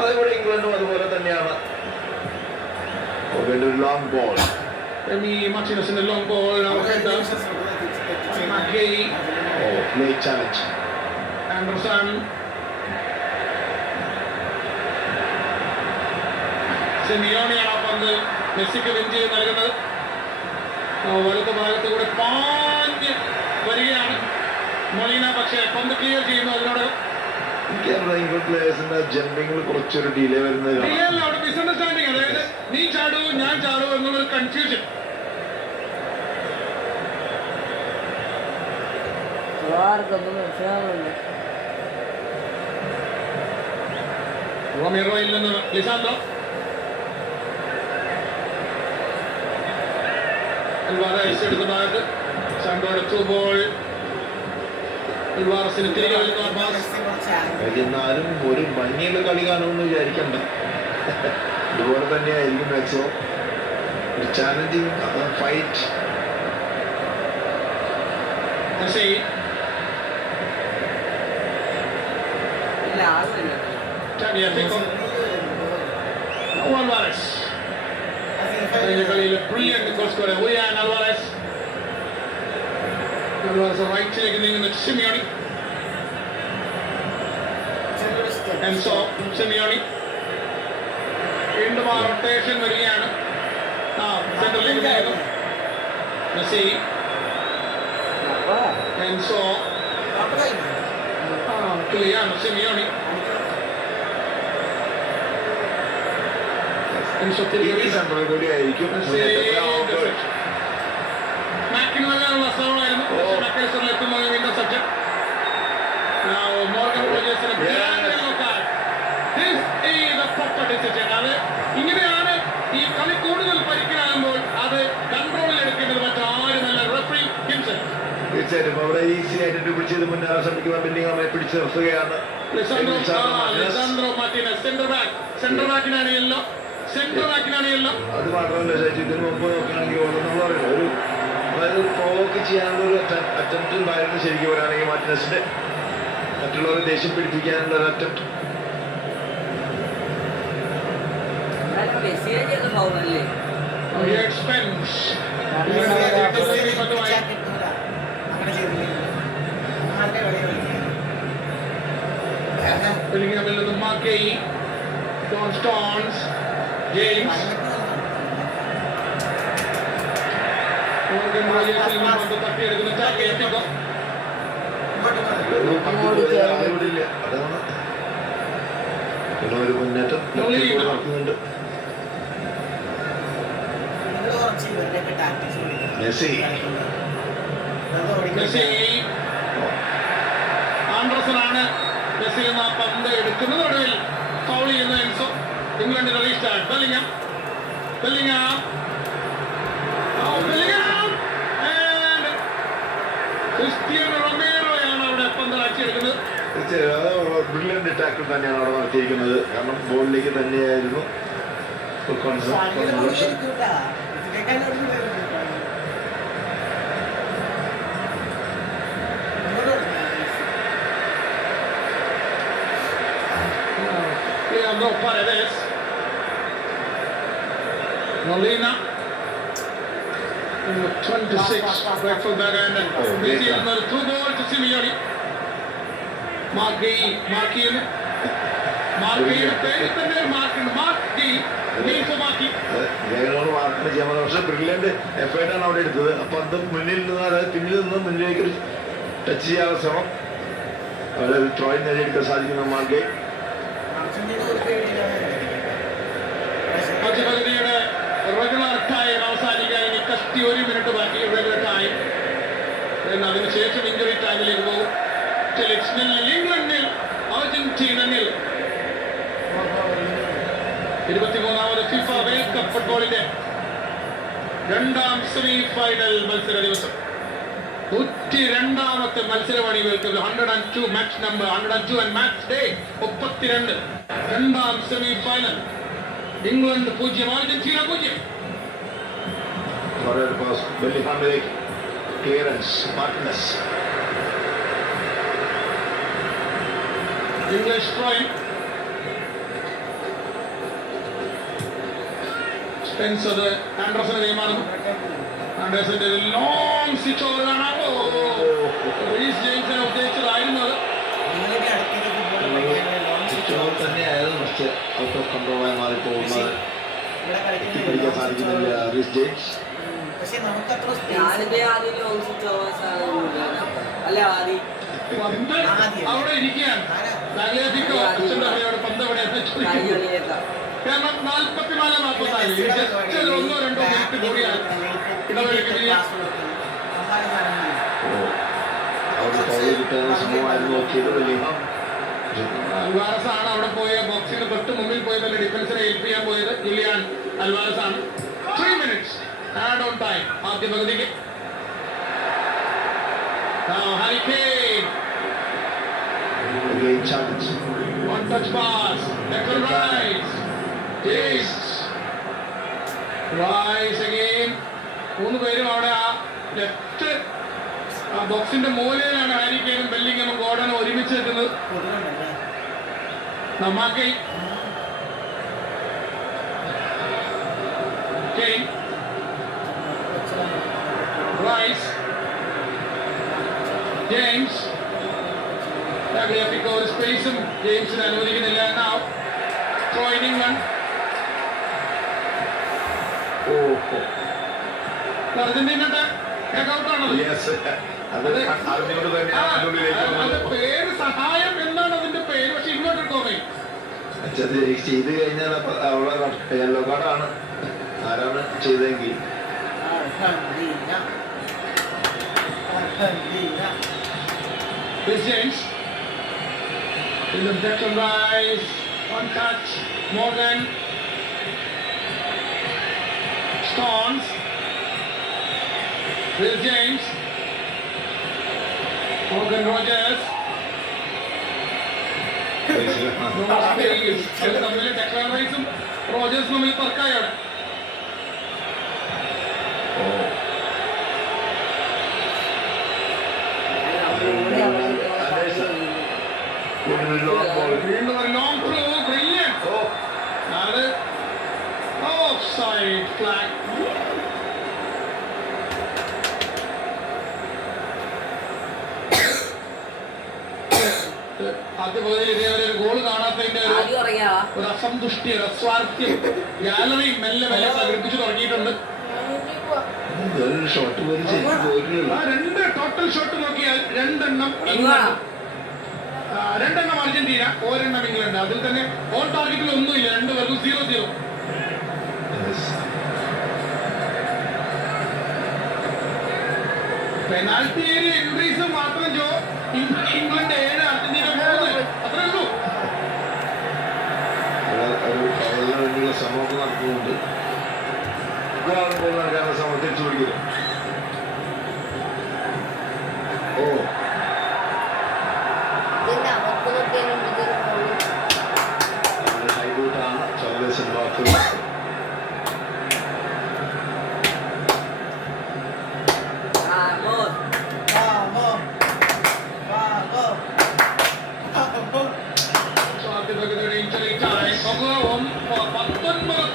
അതിവിടെ ഇംഗ്ലണ്ടും അതുപോലെ തന്നെയാണ്. ഒരു long ball. Martinez in the long ball. Now header. McGee. Oh, late challenge. Anderson. സിമിയോണിയാണ് ആ പന്ത് മെസ്സിക്ക് വിൻ ചെയ്ത് നൽകുന്നത്. വലത് ഭാഗത്ത് കൂടെ പാഞ്ഞ് വരികയാണ് മൊളീന, പക്ഷേ പന്ത് ക്ലിയർ ചെയ്യുന്നു. അതിനോട് ഇംഗ്ലണ്ട് പ്ലേയേഴ്സിന്റെ ജമ്പിങ്ങിൽ കുറച്ചൊരു ഡിലേ വരുന്നത് അവിടെ മിസ്അണ്ടർസ്റ്റാൻഡിങ്, അതായത് നീ ചാടൂ ഞാൻ ചാടൂ എന്നുള്ളൊരു കൺഫ്യൂഷൻ. റൊമേറോയിൽ നിന്ന് ലിസാൻഡ്രോ. അൽവാരസ് എടുത്ത ഭാഗത്ത് സാൻഡോയുടെ ത്രൂ ബോൾ. അൽവാരസിന് തിരികെ വരുന്നു അബ്ബാസ്. എന്നാലും ഒരു ഭംഗിയുള്ള കളി കാണുമെന്ന് വിചാരിക്കണ്ട. ഇതുപോലെ തന്നെയായിരിക്കും മാക്സോ. ഒരു ചാലഞ്ചിങ് ഫൈറ്റ്. റൈറ്റിലേക്ക് നീങ്ങുന്ന സിമിയോണി. എൻസോ സിമിയോണി വീണ്ടും ആ റൊട്ടേഷൻ വരികയാണ്. സെന്ററിലേക്ക് നീങ്ങുന്നു മെസ്സി. എൻസോ ക്ലിയാണ് സിമിയോണി. എൻസോ തിരികെ ആയിരിക്കും. മാക്കിന് നൽകാനുള്ള ശ്രമമായിരുന്നു. എത്തുമ്പോൾ ഇന്റർസെപ്ഷൻ. മോർഗൻ റോജേഴ്സിന് അത് ഇങ്ങനെയാണ് ഈ കളി കൂടുതൽ പരിക്കനാകുമ്പോൾ അത് കൺട്രോളിൽ എടുക്കേണ്ടത് മറ്റാരുമല്ല, റഫറി ഹിംസൺ. തീർച്ചയായിട്ടും അവിടെ ഈസി ആയിട്ട് പിടിച്ചത് മുന്നേറാൻ ശ്രമിക്കുന്ന ബെല്ലിംഗാമെ പിടിച്ചു നിർത്തുകയാണ്. ലിസാൻഡ്രോ മാർട്ടിനസ് സെന്റർ ബാക്കിനാണ് യെല്ലോ. സെൻട്രൽ ബാക്കിനാണ് എല്ലാം. അത് മാത്രമല്ല ശശി, ഇതിന് മുമ്പ് നോക്കുകയാണെങ്കിൽ നമ്മൾ പറയുന്നത് ഒരു അതായത് പ്രൊവോക്ക് ചെയ്യാനുള്ള ഒരു അറ്റംപ്റ്റ് ഉണ്ടായിരുന്നു ശരിക്കും പറയുകയാണെങ്കിൽ മാർട്ടിനസിന്റെ, മറ്റുള്ളവരെ ദേഷ്യം പിടിപ്പിക്കാനുള്ള ഒരു attempt. Bellingham with Marquis, Don Stones, James. Morgan Rogers will move on to 30 എടുക്കുന്ന ടാക്ക് എത്തിക്കോ. അതാണ് പിന്നെ ഒരു മുന്നേറ്റം നടക്കുന്നുണ്ട്. മെസ്സി ആൻഡർസനാണ് മെസ്സി എന്ന പന്ത് എടുക്കുന്നത്. ഒടുവിൽ ഫൗൾ ചെയ്യുന്ന എൻസോ. ഇംഗ്ലണ്ടിന്റെ റീസ്റ്റാർട്ട്. ബെല്ലിംഗം ക്രിസ്ത്യാനോ റൊമേറോയാണ് അവിടെ പന്ത് അടിച്ചെടുക്കുന്നത്. ബ്രില്യന്റ് ടാക്കിൾ തന്നെയാണ് അവിടെ നടത്തിയിരിക്കുന്നത്. കാരണം ബോളിലേക്ക് തന്നെയായിരുന്നു Leandro Paredes, Molina, 26, right full back and Messi is another 2 goal to Simeone. Marquis പേര് തന്നെ മാർക്കി വേഗം മാർക്കിന് ചെയ്യാൻ പറ്റും. പക്ഷെ ബ്രില്യന്റ് എഫേർട്ടാണ് അവിടെ എടുത്തത്. അപ്പൊ അത് മുന്നിൽ നിന്ന്, അതായത് പിന്നിൽ നിന്ന് മുന്നിലേക്ക് ടച്ച് ചെയ്യാനുള്ള ശ്രമം, അവിടെ ത്രോയിൻ നേടിയെടുക്കാൻ സാധിക്കുന്ന മാർഗെ. പകുതിയുടെ റെഗുലർ ടൈം അവസാനിക്കാൻ ഇനി കഷ്ടി 1 മിനിറ്റ് ബാക്കി. Regular time. അതിനുശേഷം ഇഞ്ചുറി ടൈമിലേക്ക് പോകും. ഇംഗ്ലണ്ടിൽ അർജന്റീന 23ാമത് ഫിഫ വേൾഡ് കപ്പ് ഫുട്ബോളിന്റെ 2ാം സെമി ഫൈനൽ മത്സര ദിവസം. 102ാമത്തെ മത്സരമാണ് ഈ വേൾഡ് കപ്പിൽ. 102 match number, 102 and match day 32. 2ാം semi final. England 0, Argentina 0. Clearance Martinez. English throw in. Spencer ആൻഡർസന് കൈമാറുന്നു. ആൻഡേഴ്സന്റെ ലോങ് സ്വിച്ച് ഓവർ കാണാമോ? റീസ് ജെയിംസിനെ ഉദ്ദേശിച്ചതായിരുന്നു അത്. തന്നെയായിരുന്നു പക്ഷെ ഔട്ട് ഓഫ് കൺട്രോളായി മാറിപ്പോകുന്നത്. എത്തിപ്പിടിക്കാൻ സാധിക്കുന്നില്ല റീസ് ജെയിംസ്. അവിടെ ഇരിക്കുകയാണ്. കാരണം 44-44 ജസ്റ്റ് 1-2 മിനിറ്റ് കൂടിയാണ് ഇടവേളയ്ക്ക് അൽവാരസ് ആണ് അവിടെ പോയ ബോക്സിന് തൊട്ട് മുമ്പിൽ പോയി തന്നെ ഡിഫൻസിനെ ഹെൽപ്പ് ചെയ്യാൻ പോയത് ജുലിയാൻ അൽവാരസ് ആണ്. 3 minutes ആഡ് ഓൺ ടൈം ആദ്യ പകുതിക്ക്. Harry Kane, one touch pass, Declan Rice, Rice again. 3 പേരും അവിടെ ആ ലെഫ്റ്റ് ബോക്സിന്റെ മൂലയിലാണ് ഹാരി കെയ്നും ബെല്ലിംഗമും ഗോർഡനും ഒരുമിച്ച് നിൽക്കുന്നത്. നമ്മാക്കി Kane, Rice, James. Tagliafico ഒരു സ്പേസും ജെയിംസിന് അനുവദിക്കുന്നില്ല. Now throwing England. അർജന്റീനയുടെ ടേക്കൗട്ടാണത്. പേര് സഹായം എന്നാണ് അതിന്റെ പേര്. പക്ഷെ ഇങ്ങോട്ട് തോന്നി ചെയ്ത് കഴിഞ്ഞാൽ അവിടെ യെല്ലോ കാർഡാണ്. ആരാണ് ചെയ്തെങ്കിൽ James. In the Declan Rice, one touch, Morgan, Stones, Will James, Morgan Rogers, Declan Rice Rogers തമ്മിൽ തർക്കമായി അവിടെ. വീണ്ടും ഒരു ലോങ് ത്രോ, ബ്രില്യന്റ്. അത് ഓഫ് സൈഡ് ഫ്ലാഗ്. ആദ്യ പകുതിയിൽ ഇതേവരെ ഒരു ഗോൾ കാണാത്തതിന്റെ ഒരു അസന്തുഷ്ടി, ഒരു അസ്വാർത്ഥ്യം ഗാലറി മെല്ലെ മെല്ലെ പ്രകടിപ്പിച്ചു തുടങ്ങിയിട്ടുണ്ട്. ആ 2 ടോട്ടൽ ഷോട്ട് നോക്കിയാൽ 2 എണ്ണം ഇംഗ്ലണ്ട്, 2 എണ്ണം അർജന്റീന, 1 എണ്ണം ഇംഗ്ലണ്ട്. അതിൽ തന്നെ ഓൺ ടാർഗറ്റിൽ ഒന്നുമില്ല, 2 വെറും 0-0. പെനാൽറ്റി ഏരിയ എൻട്രീസ് മാത്രം ഇംഗ്ലണ്ട് 7, അർജന്റീന 3, അത്രേ ഉള്ളൂ. ഒരു വേണ്ടിയുള്ള ശ്രമമൊക്കെ നടത്തുന്നുണ്ട്. നടക്കാനുള്ള ശ്രമം തിരിച്ചു പിടിക്കുന്നു. ഹൈബൂട്ടാണ് ചാർലസ് ബാത്ത്.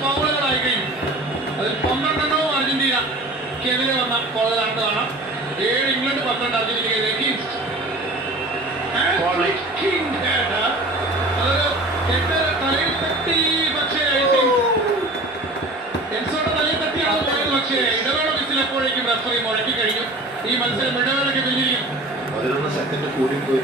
ഫൗളുകളായി കഴിഞ്ഞു. അതിൽ 12 അർജന്റീനക്കെതിരെ വന്ന ഫൗളുകളാണ് കാണാം. 7 ഇംഗ്ലണ്ട്, 12 അർജന്റീനക്കെതിരെ. അതൊരു തലയിൽ തട്ടി, പക്ഷേ എൻസോയുടെ തലയിൽ തട്ടിയാണ് പോയത്. പക്ഷേ ഇടവേള മിസ്സിൽ എപ്പോഴേക്കും റഫറി മുഴക്കി കഴിഞ്ഞു. ഈ മത്സരം ഇടവേളയ്ക്ക് പിന്നിരിക്കും. 11 സെക്കൻഡ് കൂടി പോയി.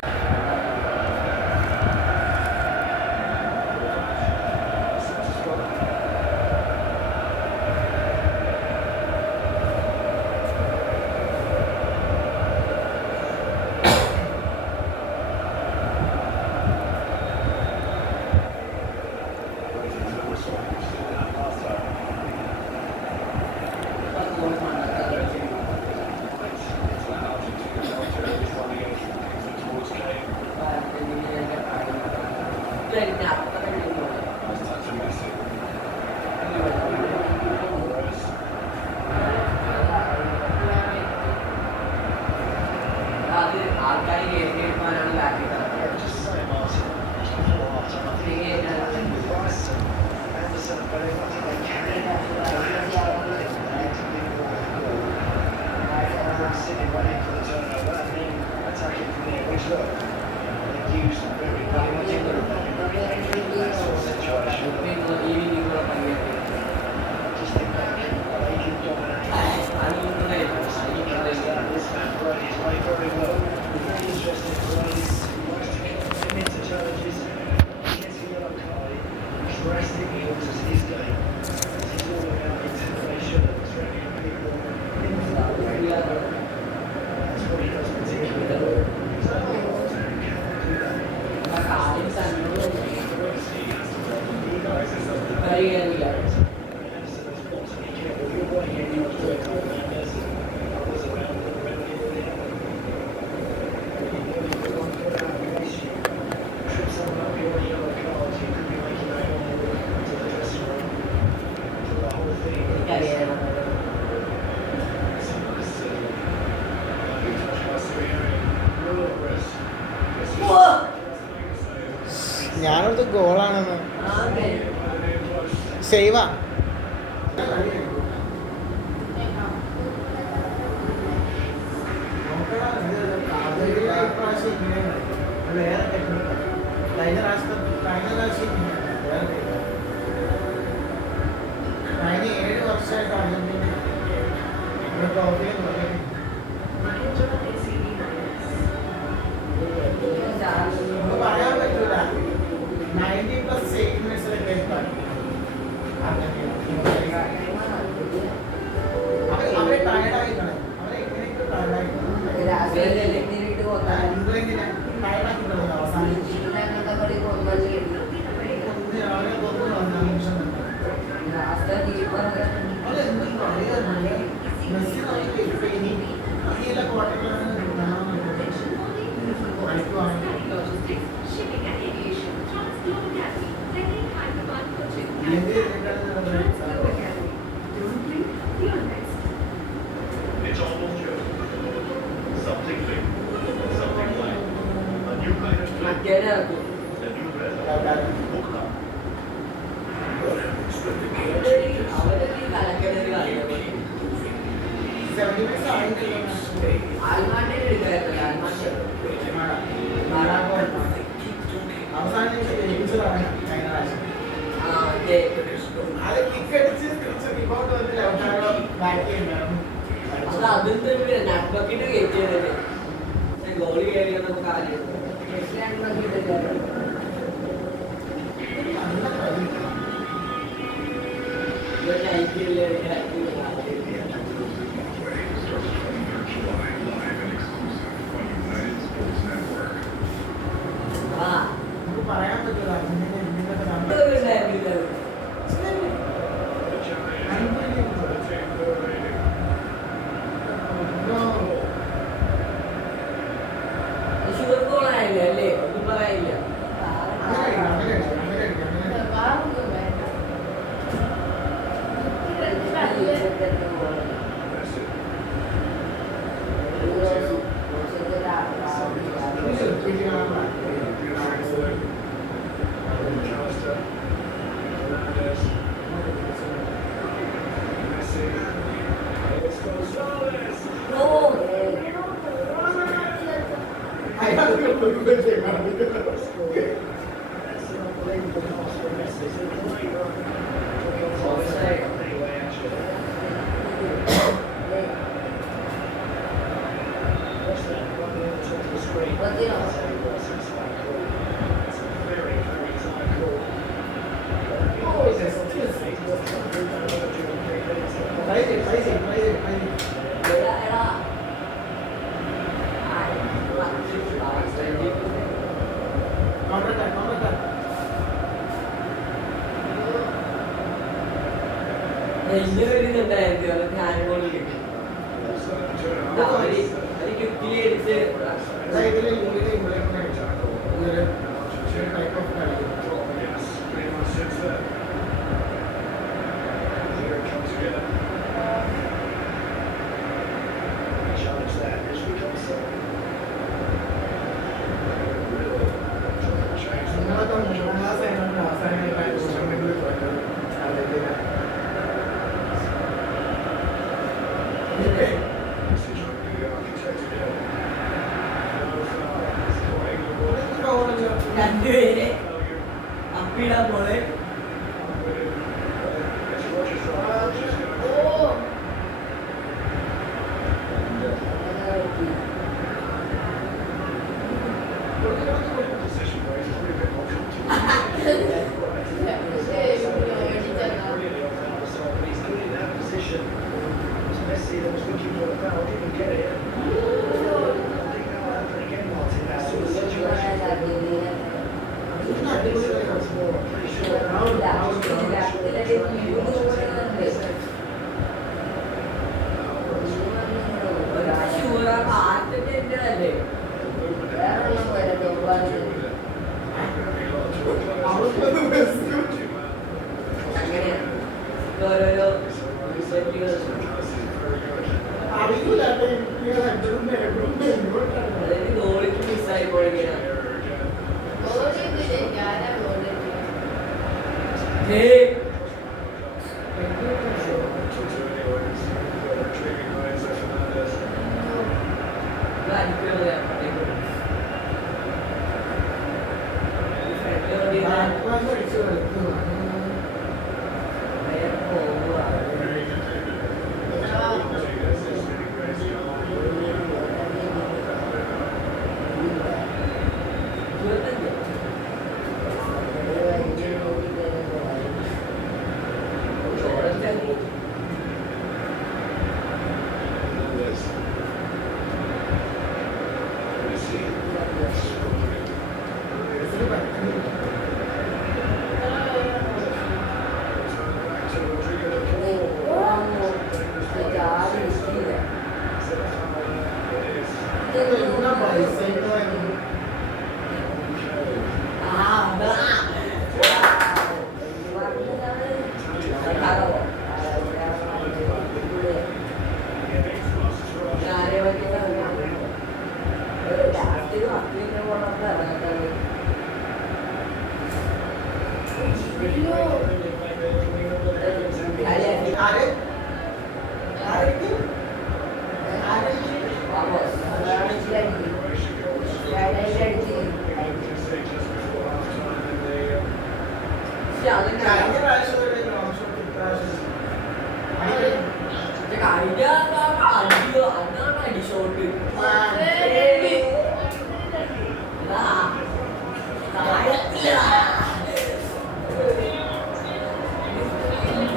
ഞാനടുത്ത് ഗോളാണെന്ന് സേവാ. വേറെ ടെക്നിക്ക് കഴിഞ്ഞ പ്രാവശ്യം 7 വർഷമായിട്ട് അർജന്റീന ട്രോഫിയിൽ പറയാൻ പറ്റൂല. 90+ സേവ്മെന്റ്സിലൊക്കെ അവരെ ടയർഡായി കളയും. അവരെ എങ്ങനെയൊക്കെ ടയർഡായി ഇംഗ്ലണ്ടിനെ ടയർഡാക്കി കളയും. അവസാനം മെസ്സി എല്ലാ കോട്ടകളാണ് കളിക്കുവാണെങ്കിൽ It's almost true. Something big. Something light. A new kind of flame. The new breath.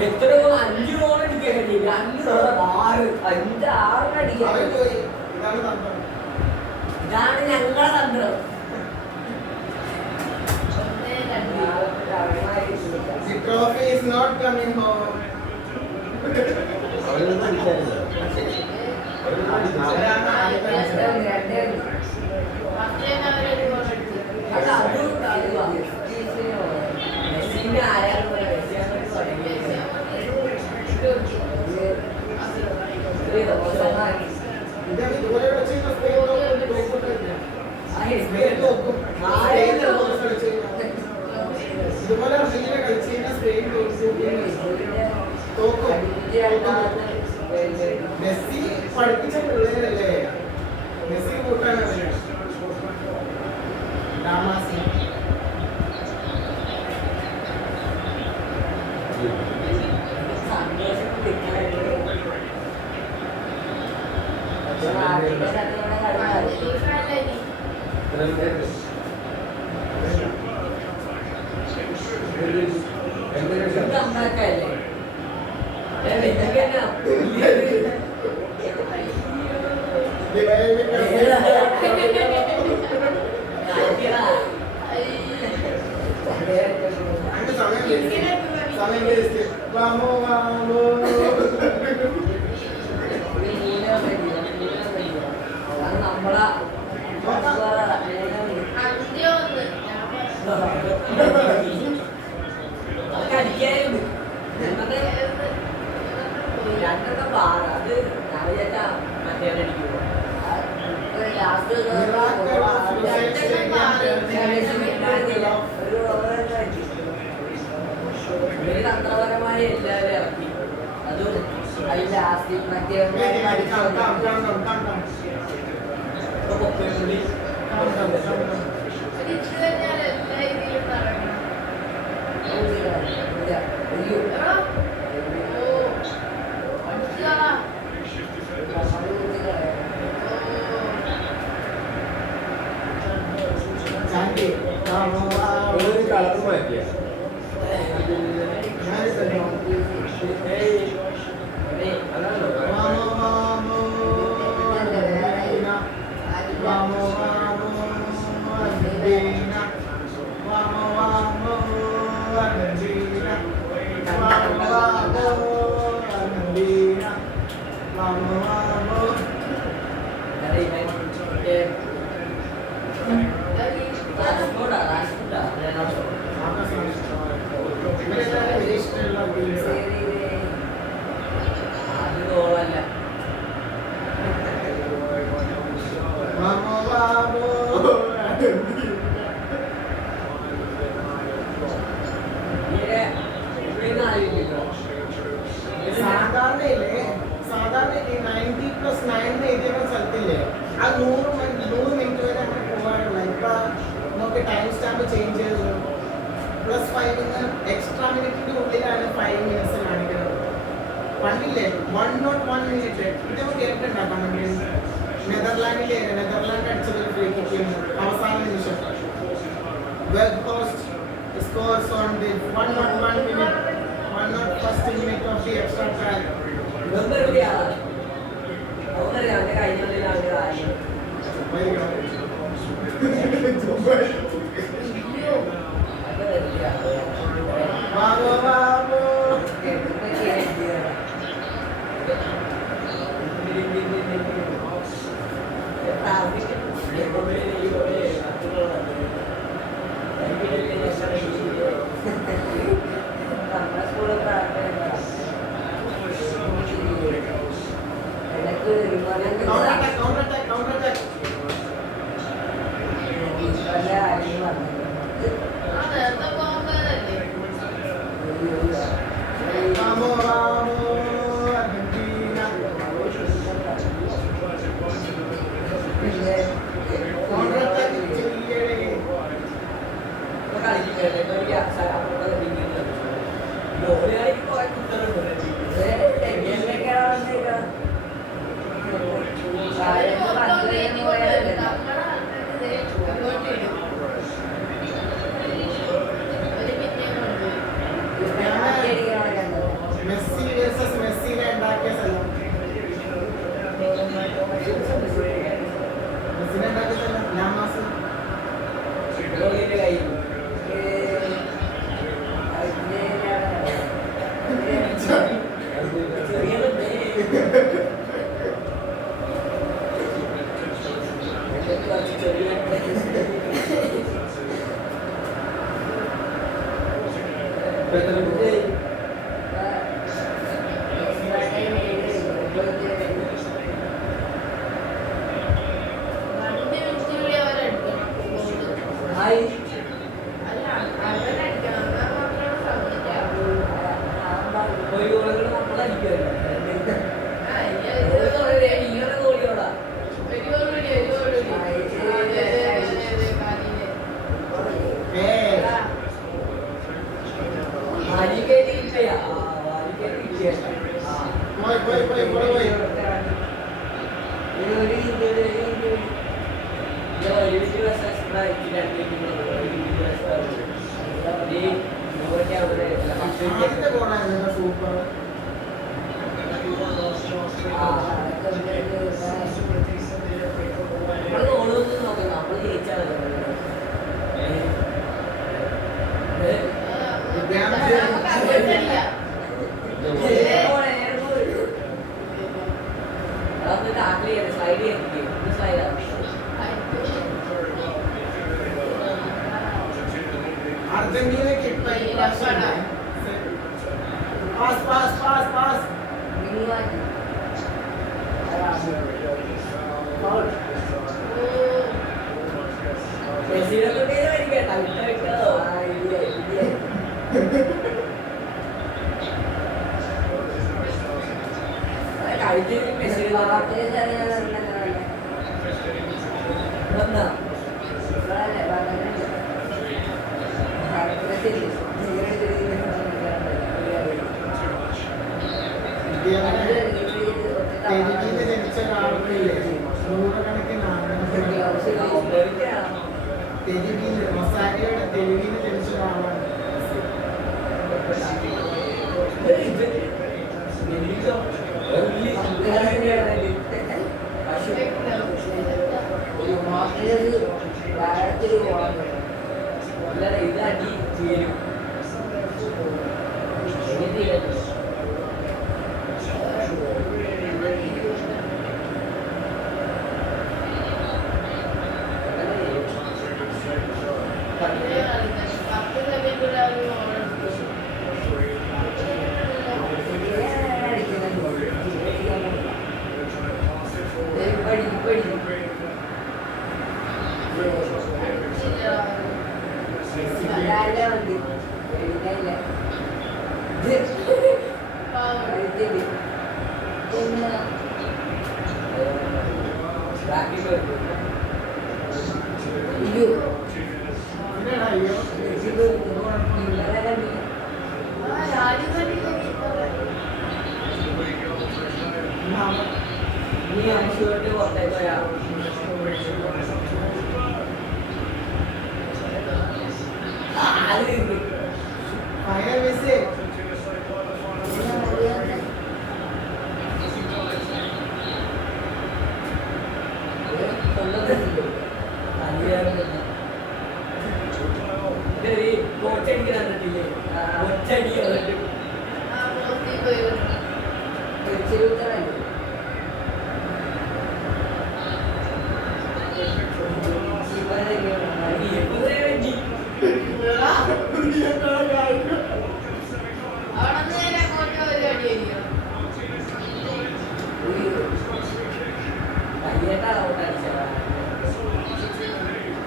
എത്ര 5 ഗോൾ അടിക്കാൻ കഴിയും 2 6 5 6 അടിക്കാൻ ഇതാണ് ഞങ്ങളുടെ തന്ത്രം. The trophy is not coming home. Messi പഠിപ്പിച്ച പിള്ളേരല്ലേ, മെസ്സി കൂട്ടാനല്ലേ ഡാമാസി. തന്ത്രപരമായി എല്ലാവരും ഇറക്കി അതും അതിന്റെ ആസ്തി മറ്റേ കളർ മാറ്റിയ സാധാരണ 90+9 എഴുതിയ സ്ഥലത്തില്ലേ ആ 100 മിനിറ്റ് വരെ അങ്ങനെ പോകാറില്ല. ഇപ്പൊ നമുക്ക് ടൈം സ്റ്റാമ്പ് ചേഞ്ച് ചെയ്തു +5 എക്സ്ട്രാ മിനിറ്റിന്റെ ഉള്ളിലാണ് 5 മിനിറ്റ്സ് കാണിക്കുന്നത്. പണ്ടില്ലേ 101 മിനിറ്റ് ഇതൊക്കെ കേട്ടിട്ടുണ്ടാക്കാം. നെതർലാൻഡ് അടിച്ചത് ഫ്രീ കിക്ക് അവസാന നിമിഷം scores on the 101 minute 101st minute of the extra time. Super Argentina que pass. തെലുങ്കിന് ജനിച്ച ഒരാൾക്കില്ലേ നൂറുകണക്കിന് തെലുങ്കിന് മസാരിയുടെ തെലുങ്കിന് ജനിച്ച ഒരാളാണ്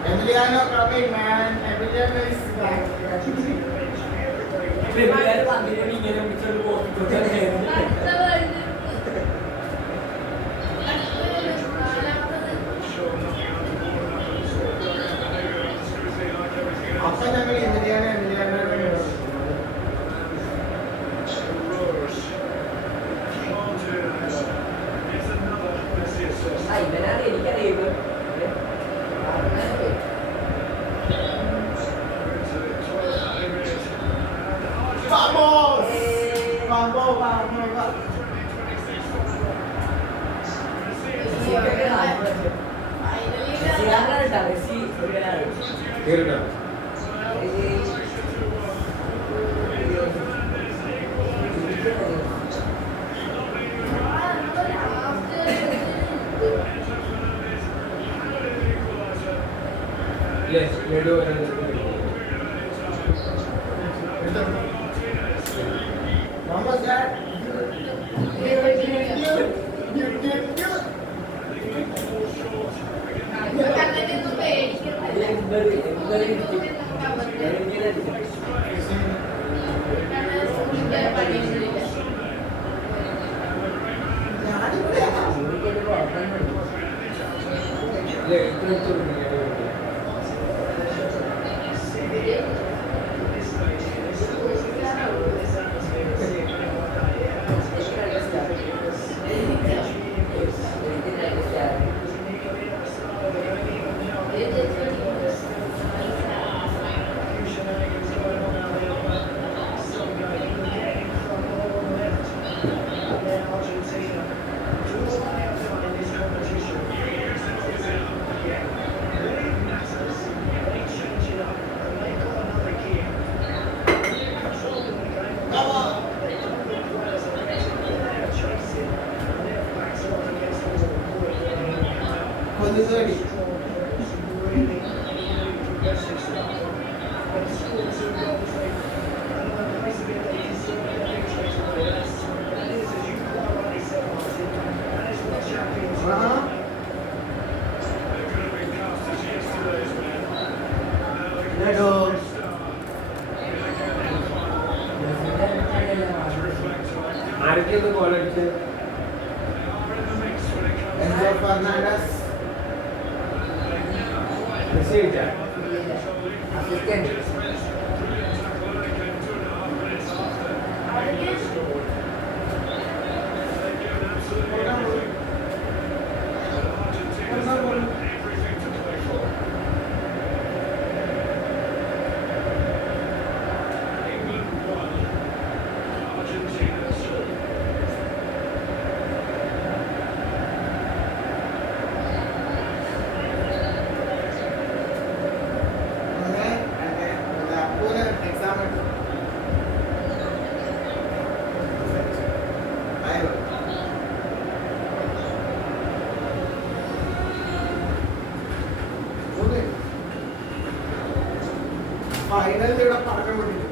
Emiliano coming, man. Emiliano is back. Apa ഞങ്ങൾ Emiliano Vamos! Yes, ആരൊക്കെയൊക്കെ ഗോളടിച്ച്? Enzo Fernandez, Messi assistant. ഫൈനലിലൂടെ പറഞ്ഞു കൊടുക്കും.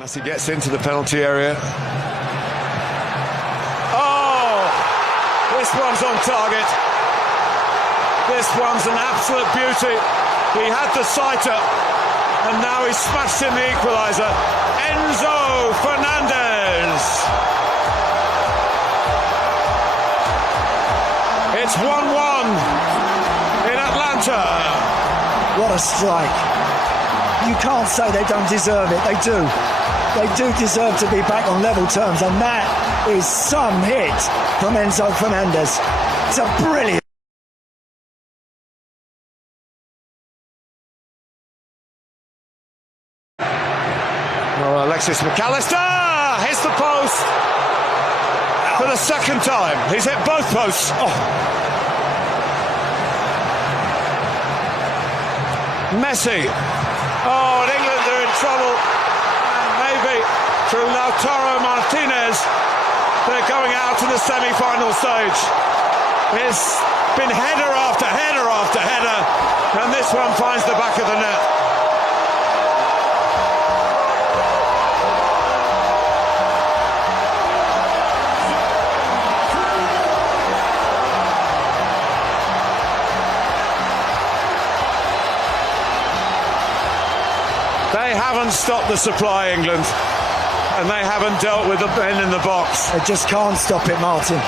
Messi gets into the penalty area. Oh, this one's on target. This one's an absolute beauty. He had the sighter, and now he's smashed in the equaliser. Enzo Fernandez. It's 1-1 in Atlanta. What a strike. You can't say they don't deserve it. They do. They do deserve to be back on level terms, and that is some hit from Enzo Fernandez. It's a brilliant. Oh, Alexis McAllister hits the post for the second time. He's hit both posts. Oh. Messi. Oh, and England are in trouble. And maybe through Lautaro Martinez, they're going out to the semi-final stage. It's been header after header after header, and this one finds the back of the net. They haven't stopped the supply, England, and they haven't dealt with the men in the box. They just can't stop it, Martin.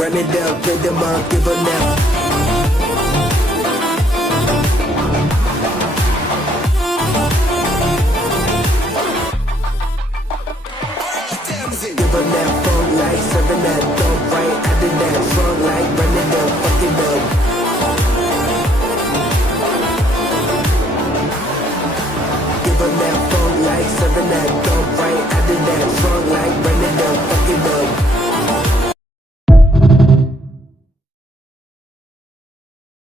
Run it down, play the mark, give a nap.